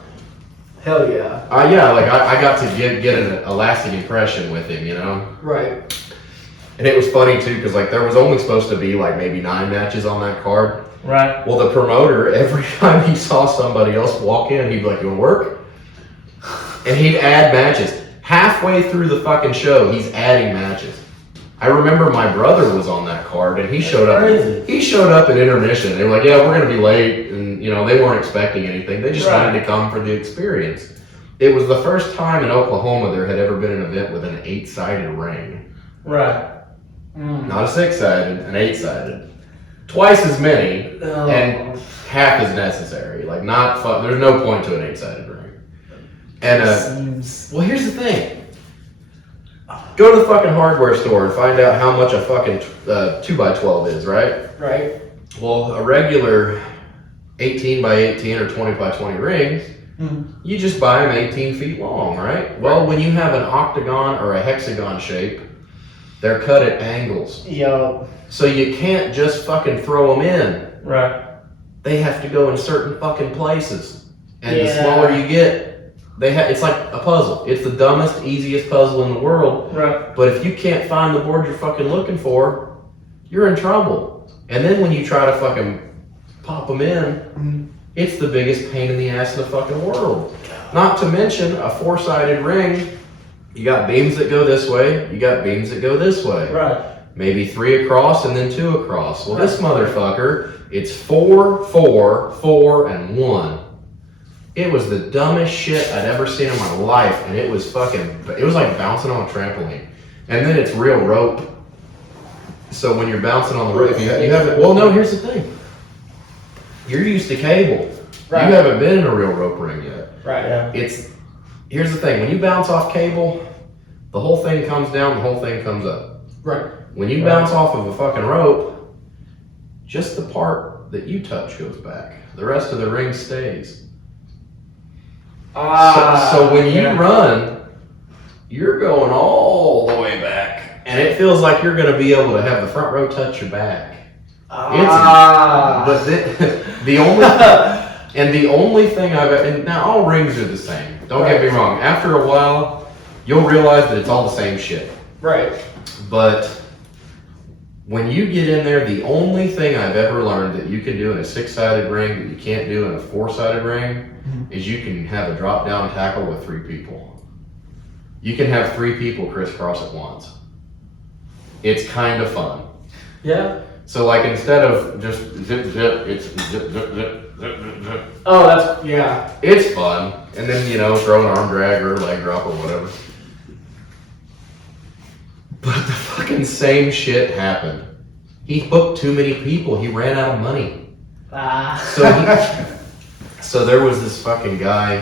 Hell yeah. I got to get a lasting impression with him, Right. And it was funny too, because like there was only supposed to be like maybe 9 matches on that card. Right. Well, the promoter, every time he saw somebody else walk in, he'd be like, you wanna work? And he'd add matches. Halfway through the fucking show, he's adding matches. I remember my brother was on that card, and he showed up. Crazy. He showed up at intermission. They were like, yeah, we're gonna be late, and they weren't expecting anything. They just Right. wanted to come for the experience. It was the first time in Oklahoma there had ever been an event with an 8-sided ring. Right. Not a 6-sided, an 8-sided. Twice as many, and half as necessary. Like, not fun. There's no point to an 8-sided ring. And, well, here's the thing. Go to the fucking hardware store and find out how much a fucking 2x12 is, right? Right. Well, a regular 18x18 or 20x20 ring, you just buy them 18 feet long, right? Well, when you have an octagon or a hexagon shape, they're cut at angles. Yo. So you can't just fucking throw them in. Right. They have to go in certain fucking places. And the Yeah. smaller you get, it's like a puzzle. It's the dumbest, easiest puzzle in the world. Right. But if you can't find the board you're fucking looking for, you're in trouble. And then when you try to fucking pop them in, it's the biggest pain in the ass in the fucking world. Not to mention a 4-sided ring. You got beams that go this way, you got beams that go this way. Right. Maybe 3 across and then 2 across. Well, this motherfucker, it's 4, 4, 4, and 1. It was the dumbest shit I'd ever seen in my life, and it was like bouncing on a trampoline. And then it's real rope. So when you're bouncing on the rope, you have it. Well, no, here's the thing. You're used to cable. Right. You haven't been in a real rope ring yet. Right. Yeah. Here's the thing. When you bounce off cable, the whole thing comes down, the whole thing comes up. Right. When you bounce off of a fucking rope, just the part that you touch goes back. The rest of the ring stays. So when you run, you're going all the way back. And it feels like you're going to be able to have the front row touch your back. But the only thing and now all rings are the same. Don't get me wrong. After a while, you'll realize that it's all the same shit. Right. But when you get in there, the only thing I've ever learned that you can do in a 6-sided ring that you can't do in a 4-sided ring is you can have a drop down tackle with 3 people. You can have 3 people crisscross at once. It's kind of fun. Yeah. So like instead of just zip zip, it's zip zip zip zip zip zip. Oh, that's, yeah. It's fun. And then, throw an arm drag or a leg drop or whatever. But the fucking same shit happened. He booked too many people. He ran out of money. So there was this fucking guy.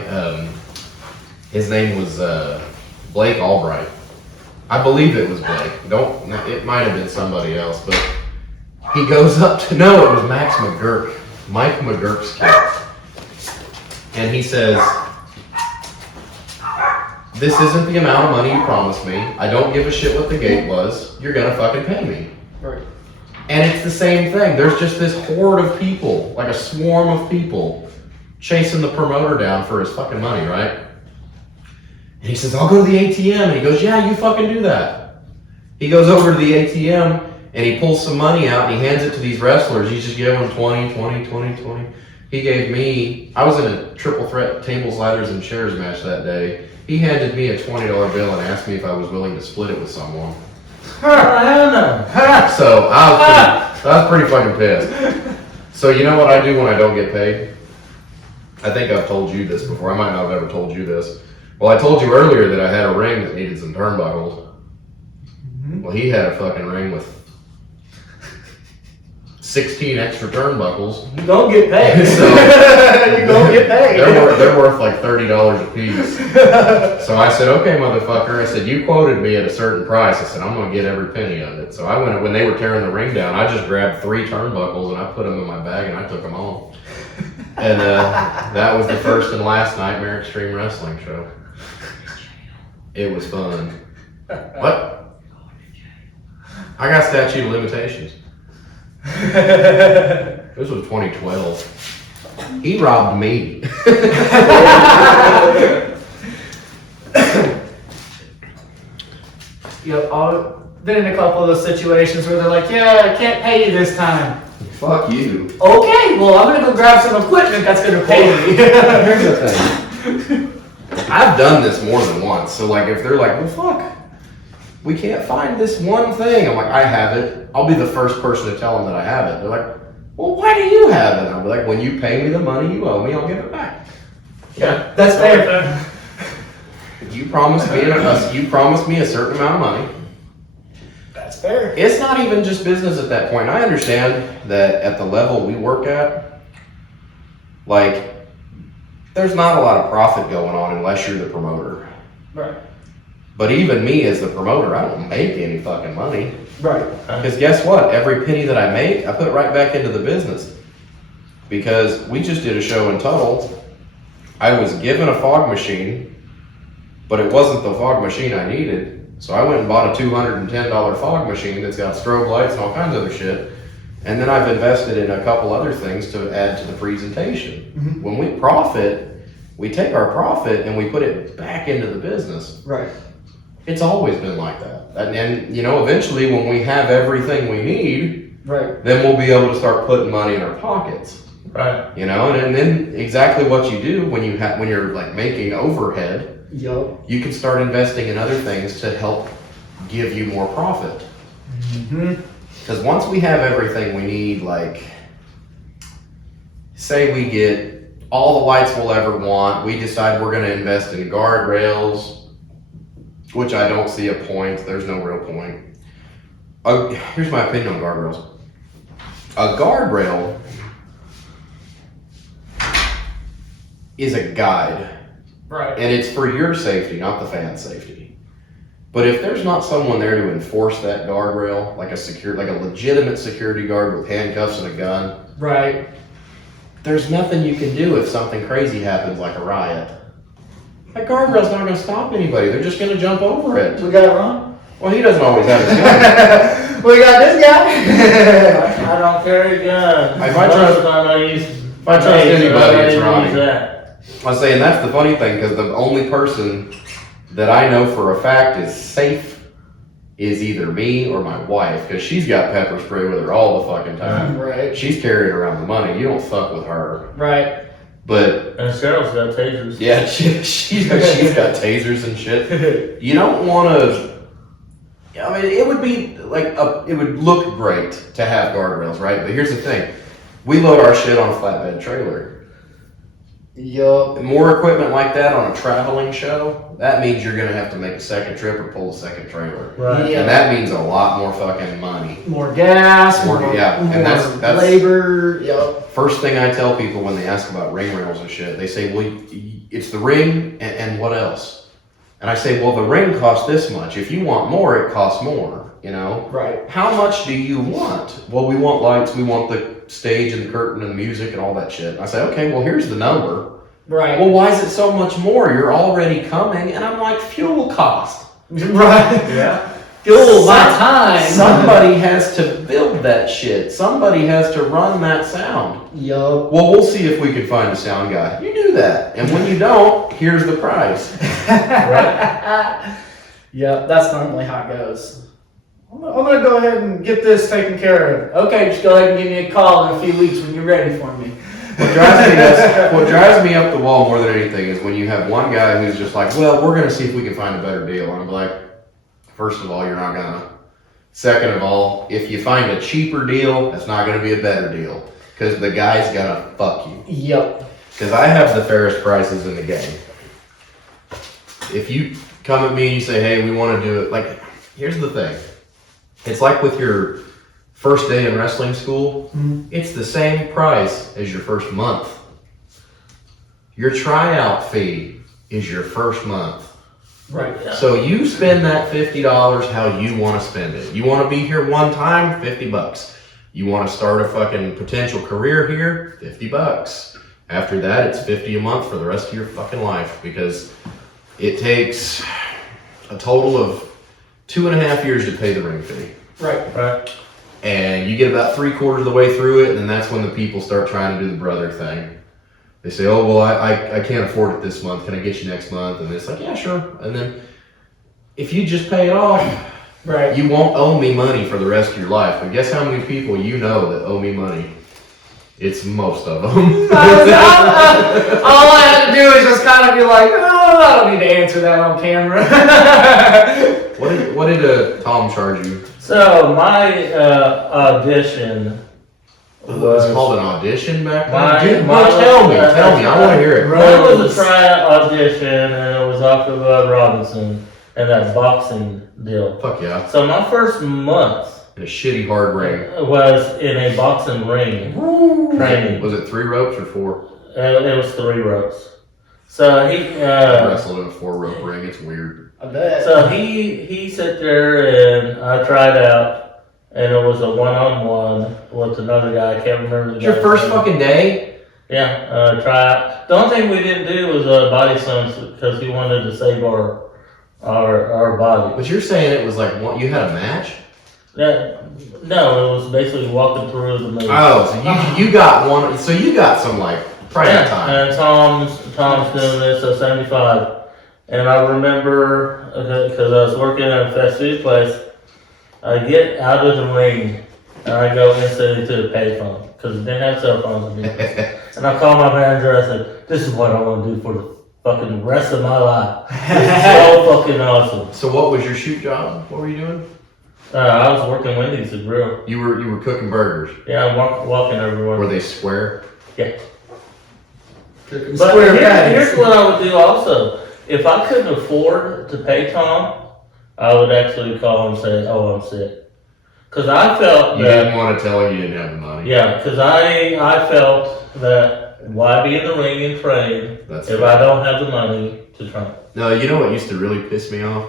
His name was Blake Albright. I believe it was Blake. It might have been somebody else, but he goes up to, no, it was Max McGurk, Mike McGurk's kid. And he says, this isn't the amount of money you promised me. I don't give a shit what the gate was. You're gonna fucking pay me. Right. And it's the same thing. There's just this horde of people, like a swarm of people, chasing the promoter down for his fucking money, right? And he says, I'll go to the ATM. And he goes, yeah, you fucking do that. He goes over to the ATM and he pulls some money out and he hands it to these wrestlers. He's just giving them 20, 20, 20, 20. He gave me, I was in a triple threat tables, ladders, and chairs match that day. He handed me a $20 bill and asked me if I was willing to split it with someone. So I was pretty fucking pissed. So you know what I do when I don't get paid? I think I've told you this before. I might not have ever told you this. Well, I told you earlier that I had a ring that needed some turnbuckles. Well, he had a fucking ring with 16 extra turnbuckles. You don't get paid. So, you don't get paid. They're worth like $30 a piece. So I said, okay, motherfucker. I said, you quoted me at a certain price. I said, I'm going to get every penny of it. So I went, when they were tearing the ring down, I just grabbed 3 turnbuckles and I put them in my bag and I took them home. And that was the first and last Nightmare Extreme Wrestling show. It was fun. What? I got statute of limitations. This was 2012. He robbed me. I've been in a couple of those situations where they're like, yeah, I can't pay you this time. Fuck you. Okay, well, I'm gonna go grab some equipment that's gonna pay me. Here's the thing. I've done this more than once. So like if they're like, well fuck, we can't find this one thing. I'm like, I have it. I'll be the first person to tell them that I have it. They're like, well, why do you have it? I'll be like, when you pay me the money you owe me, I'll give it back. Yeah, that's fair. You promised me a certain amount of money. That's fair. It's not even just business at that point. I understand that at the level we work at, like, there's not a lot of profit going on unless you're the promoter. Right. But even me as the promoter, I don't make any fucking money. Right. Because guess what? Every penny that I make, I put right back into the business. Because we just did a show in Tuttle. I was given a fog machine, but it wasn't the fog machine I needed. So I went and bought a $210 fog machine that's got strobe lights and all kinds of other shit. And then I've invested in a couple other things to add to the presentation. Mm-hmm. When we profit, we take our profit and we put it back into the business. Right. It's always been like that. And you know, eventually when we have everything we need, right, then we'll be able to start putting money in our pockets. Right. You know, and then exactly what you do when you're like making overhead, yep, you can start investing in other things to help give you more profit. Mm-hmm. Because once we have everything we need, like, say we get all the lights we'll ever want, we decide we're going to invest in guardrails, which I don't see a point. There's no real point. Here's my opinion on guardrails. A guardrail is a guide. Right. And it's for your safety, not the fan's safety. But if there's not someone there to enforce that guardrail, like a legitimate security guard with handcuffs and a gun, right, there's nothing you can do if something crazy happens, like a riot. That guardrail's not going to stop anybody. They're just going to jump over it. We got it wrong. Well, he doesn't always have his gun. We got this guy. I don't carry a gun. If I trust anybody, it's Ronnie. I'm saying that's the funny thing, because the only person that I know for a fact is safe is either me or my wife, because she's got pepper spray with her all the fucking time. Right. She's carrying around the money. You don't fuck with her. Right. But and Cheryl's got tasers. yeah, she's got tasers and shit. You don't want to. I mean, it would be like it would look great to have guardrails, right? But here's the thing: we load our shit on a flatbed trailer. Yup. More equipment like that on a traveling show, that means you're gonna have to make a second trip or pull a second trailer. Right. Yeah. And that means a lot more fucking money. More gas, More- yeah, and that's- labor. Yup. First thing I tell people when they ask about ring rails and shit, they say, well, it's the ring and what else? And I say, well, the ring costs this much. If you want more, it costs more, you know? Right. How much do you want? Well, we want lights, we want the stage and the curtain and the music and all that shit. And I say, okay, well, here's the number. Right. Well, why is it so much more? You're already coming. And I'm like, fuel cost. Right. Yeah. fuel my time. Somebody has to build that shit. Somebody has to run that sound. Yup. Well, we'll see if we can find a sound guy. You do that. And when you don't, here's the price. Yep, that's normally how it goes. I'm gonna go ahead and get this taken care of. Okay, just go ahead and give me a call in a few weeks when you're ready for me. What drives me up the wall more than anything is when you have one guy who's just like, well, we're going to see if we can find a better deal. And I'm like, first of all, you're not going to. Second of all, if you find a cheaper deal, that's not going to be a better deal. Because the guy's going to fuck you. Yep. Because I have the fairest prices in the game. If you come at me and you say, hey, we want to do it, like, here's the thing. It's like with your first day in wrestling school, it's the same price as your first month. Your tryout fee is your first month. Right. Yeah. So you spend that $50 how you want to spend it. You want to be here one time, $50. You want to start a fucking potential career here, $50. After that, it's $50 a month for the rest of your fucking life because it takes a total of 2.5 years to pay the ring fee. Right. And you get about 3/4 of the way through it, and then that's when the people start trying to do the brother thing. They say, oh, well, I can't afford it this month. Can I get you next month? And it's like, yeah, sure. And then if you just pay it off, Right. you won't owe me money for the rest of your life. But guess how many people you know that owe me money? It's most of them. All I have to do is just kind of be like, oh, I don't need to answer that on camera. What did Tom charge you? So my audition It was called an audition back My- then? Dude, my- tell me. I want to hear it. That was a tryout audition, and it was off of Robinson and that boxing deal. Fuck yeah. So my first month In a shitty hard ring. was in a boxing ring training. Was it 3 ropes or 4? It was 3 ropes. So he I wrestled in a 4-rope ring. It's weird. I bet. So he sat there and I tried out, and it was a one-on-one with another guy. I can't remember the It's your guy's first name. fucking day? Yeah, try out. The only thing we didn't do was body slams because he wanted to save our body. But you're saying it was like, what, you had a match? No, it was basically walking through the movie. Oh, so you got one, so you got some like private time. And Tom's doing this at 75. And I remember, because I was working at a fast food place, I get out of the ring and I go instantly to the payphone because they didn't have cell phones. And I called my manager. I said, "This is what I want to do for the fucking rest of my life. This is so fucking awesome." So what was your shoot job? What were you doing? I was working Wendy's at grill. You were cooking burgers. Yeah, I'm walking everywhere. Were they square? Yeah. But But here's what I would do also. If I couldn't afford to pay Tom, I would actually call and say, "Oh, I'm sick," because I felt You that. didn't want to tell him you didn't have the money. Yeah, because I felt that why be in the ring and train That's if fair. I don't have the money to train? No, you know what used to really piss me off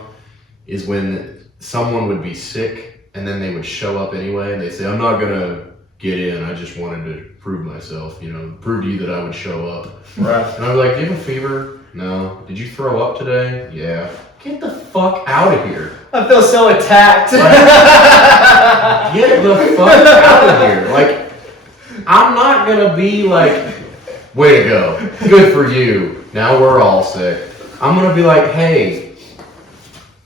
is when someone would be sick and then they would show up anyway and they say, "I'm not gonna get in. I just wanted to prove myself. Prove to you that I would show up." Right. And I was like, "Do you have a fever? No. Did you throw up today? Yeah. Get the fuck out of here. I feel so attacked. Get the fuck out of here. Like, I'm not gonna be like, way to go. Good for you. Now we're all sick. I'm gonna be like, hey,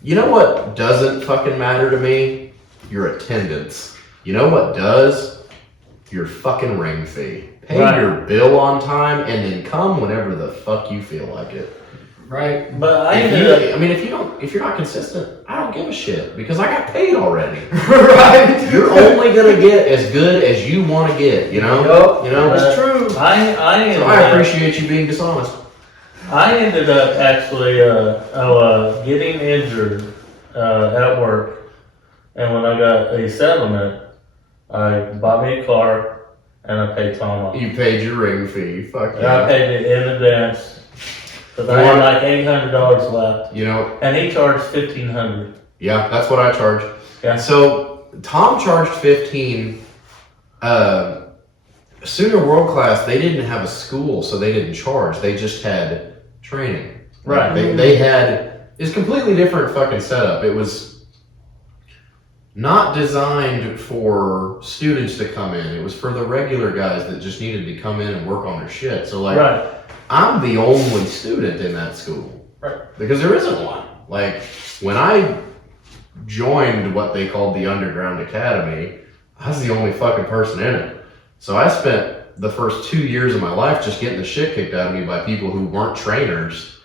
you know what doesn't fucking matter to me? Your attendance. You know what does? Your fucking ring fee. Pay Right. your bill on time and then come whenever the fuck you feel like it. Right. But I If ended up. if you're not consistent, I don't give a shit because I got paid already. Right. You're only gonna get as good as you want to get, you know? Yup. You know? That's true. I So I appreciate you being dishonest. I ended up actually getting injured at work, and when I got a settlement, I bought me a car and I paid Tom off. You paid your ring fee. Fuck And I yeah. paid it in advance because I had like $800 left, You know, and he charged $1,500. yeah, that's what I charge. Yeah. So Tom charged 15. Sooner World Class, they didn't have a school, so they didn't charge. They just had training. Right. They had, it's completely different fucking setup. It was not designed for students to come in. It was for the regular guys that just needed to come in and work on their shit. So like, Right. I'm the only student in that school. Right. Because there isn't one. Like, when I joined what they called the Underground Academy, I was the only fucking person in it. So I spent the first 2 years of my life just getting the shit kicked out of me by people who weren't trainers.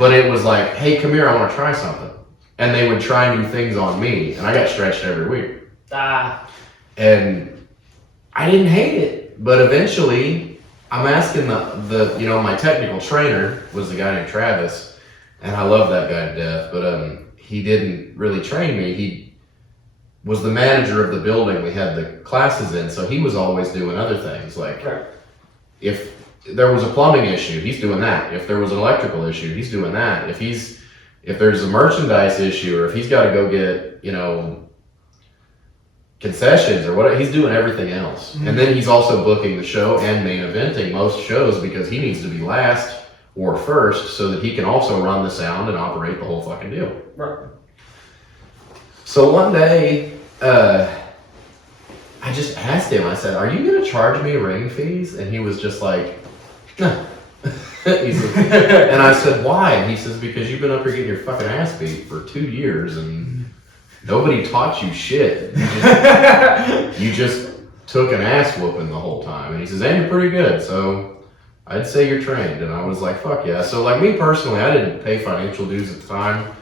But it was like, hey, come here, I want to try something. And they would try new things on me, and I got stretched every week. And I didn't hate it, but eventually, I'm asking the my technical trainer was the guy named Travis, and I love that guy to death, but he didn't really train me. He was the manager of the building we had the classes in, so he was always doing other things, like if there was a plumbing issue, he's doing that. If there was an electrical issue, he's doing that. If there's a merchandise issue, or if he's got to go get, concessions or what, he's doing everything else. Mm-hmm. And then he's also booking the show and main eventing most shows because he needs to be last or first so that he can also run the sound and operate the whole fucking deal. Right. So one day, I just asked him, I said, are you going to charge me ring fees? And he was just like, no. And I said, why? And he says, because you've been up here getting your fucking ass beat for 2 years and nobody taught you shit. You just took an ass whooping the whole time. And he says, and you're pretty good, so I'd say you're trained. And I was like, fuck yeah. So like me personally, I didn't pay financial dues at the time.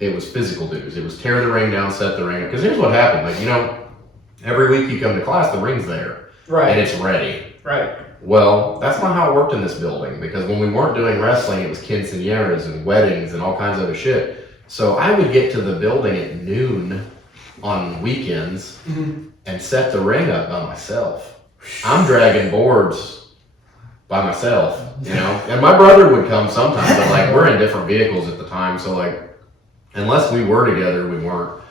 It was physical dues. It was tear the ring down, set the ring up. Because here's what happened. Like, every week you come to class, the ring's there. Right. And it's ready. Right. Well, that's not how it worked in this building, because when we weren't doing wrestling, it was quinceañeras and weddings and all kinds of other shit. So I would get to the building at noon on weekends and set the ring up by myself. I'm dragging boards by myself, and my brother would come sometimes, but like we're in different vehicles at the time, so like unless we were together, we weren't.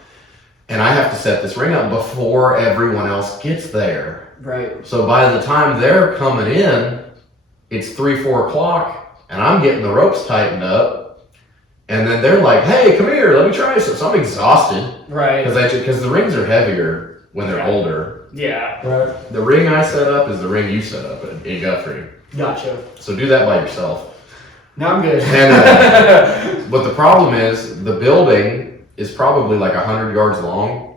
And I have to set this ring up before everyone else gets there. Right. So by the time they're coming in, it's 3-4 o'clock, and I'm getting the ropes tightened up, and then they're like, "Hey, come here, let me try this." So I'm exhausted, right? Because the rings are heavier when they're older. Yeah. Right. The ring I set up is the ring you set up in Guthrie. Gotcha. So do that by yourself. No, I'm good. And but the problem is the building is probably like 100 yards long.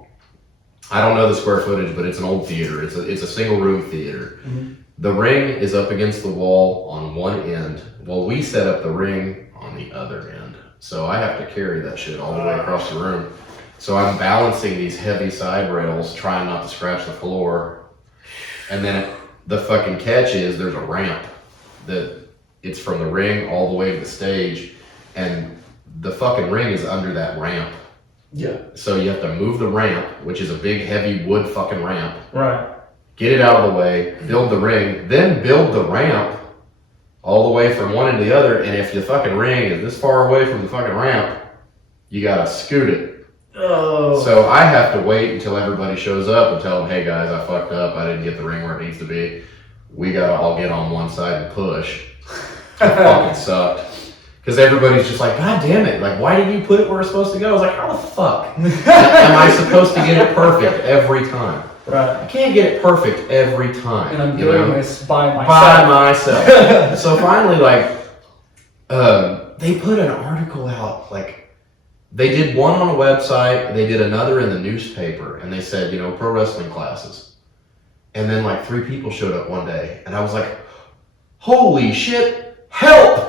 I don't know the square footage, but it's an old theater. It's a single room theater. Mm-hmm. The ring is up against the wall on one end, while we set up the ring on the other end. So I have to carry that shit all the way across the room. So I'm balancing these heavy side rails, trying not to scratch the floor. And then the fucking catch is there's a ramp that it's from the ring all the way to the stage, and the fucking ring is under that ramp. Yeah. So you have to move the ramp, which is a big, heavy wood fucking ramp. Right. Get it out of the way, build the ring, then build the ramp all the way from one end to the other. And if the fucking ring is this far away from the fucking ramp, you gotta scoot it. Oh. So I have to wait until everybody shows up and tell them, hey guys, I fucked up. I didn't get the ring where it needs to be. We gotta all get on one side and push. It fucking sucked. Because everybody's just like, God damn it, like, why did you put it where it's supposed to go? I was like, how the fuck am I supposed to get it perfect every time? Right. I can't get it perfect every time. And I'm doing this by myself. By myself. So finally, like, they put an article out, like, they did one on a website, they did another in the newspaper, and they said, pro wrestling classes. And then, like, 3 people showed up one day, and I was like, holy shit, help!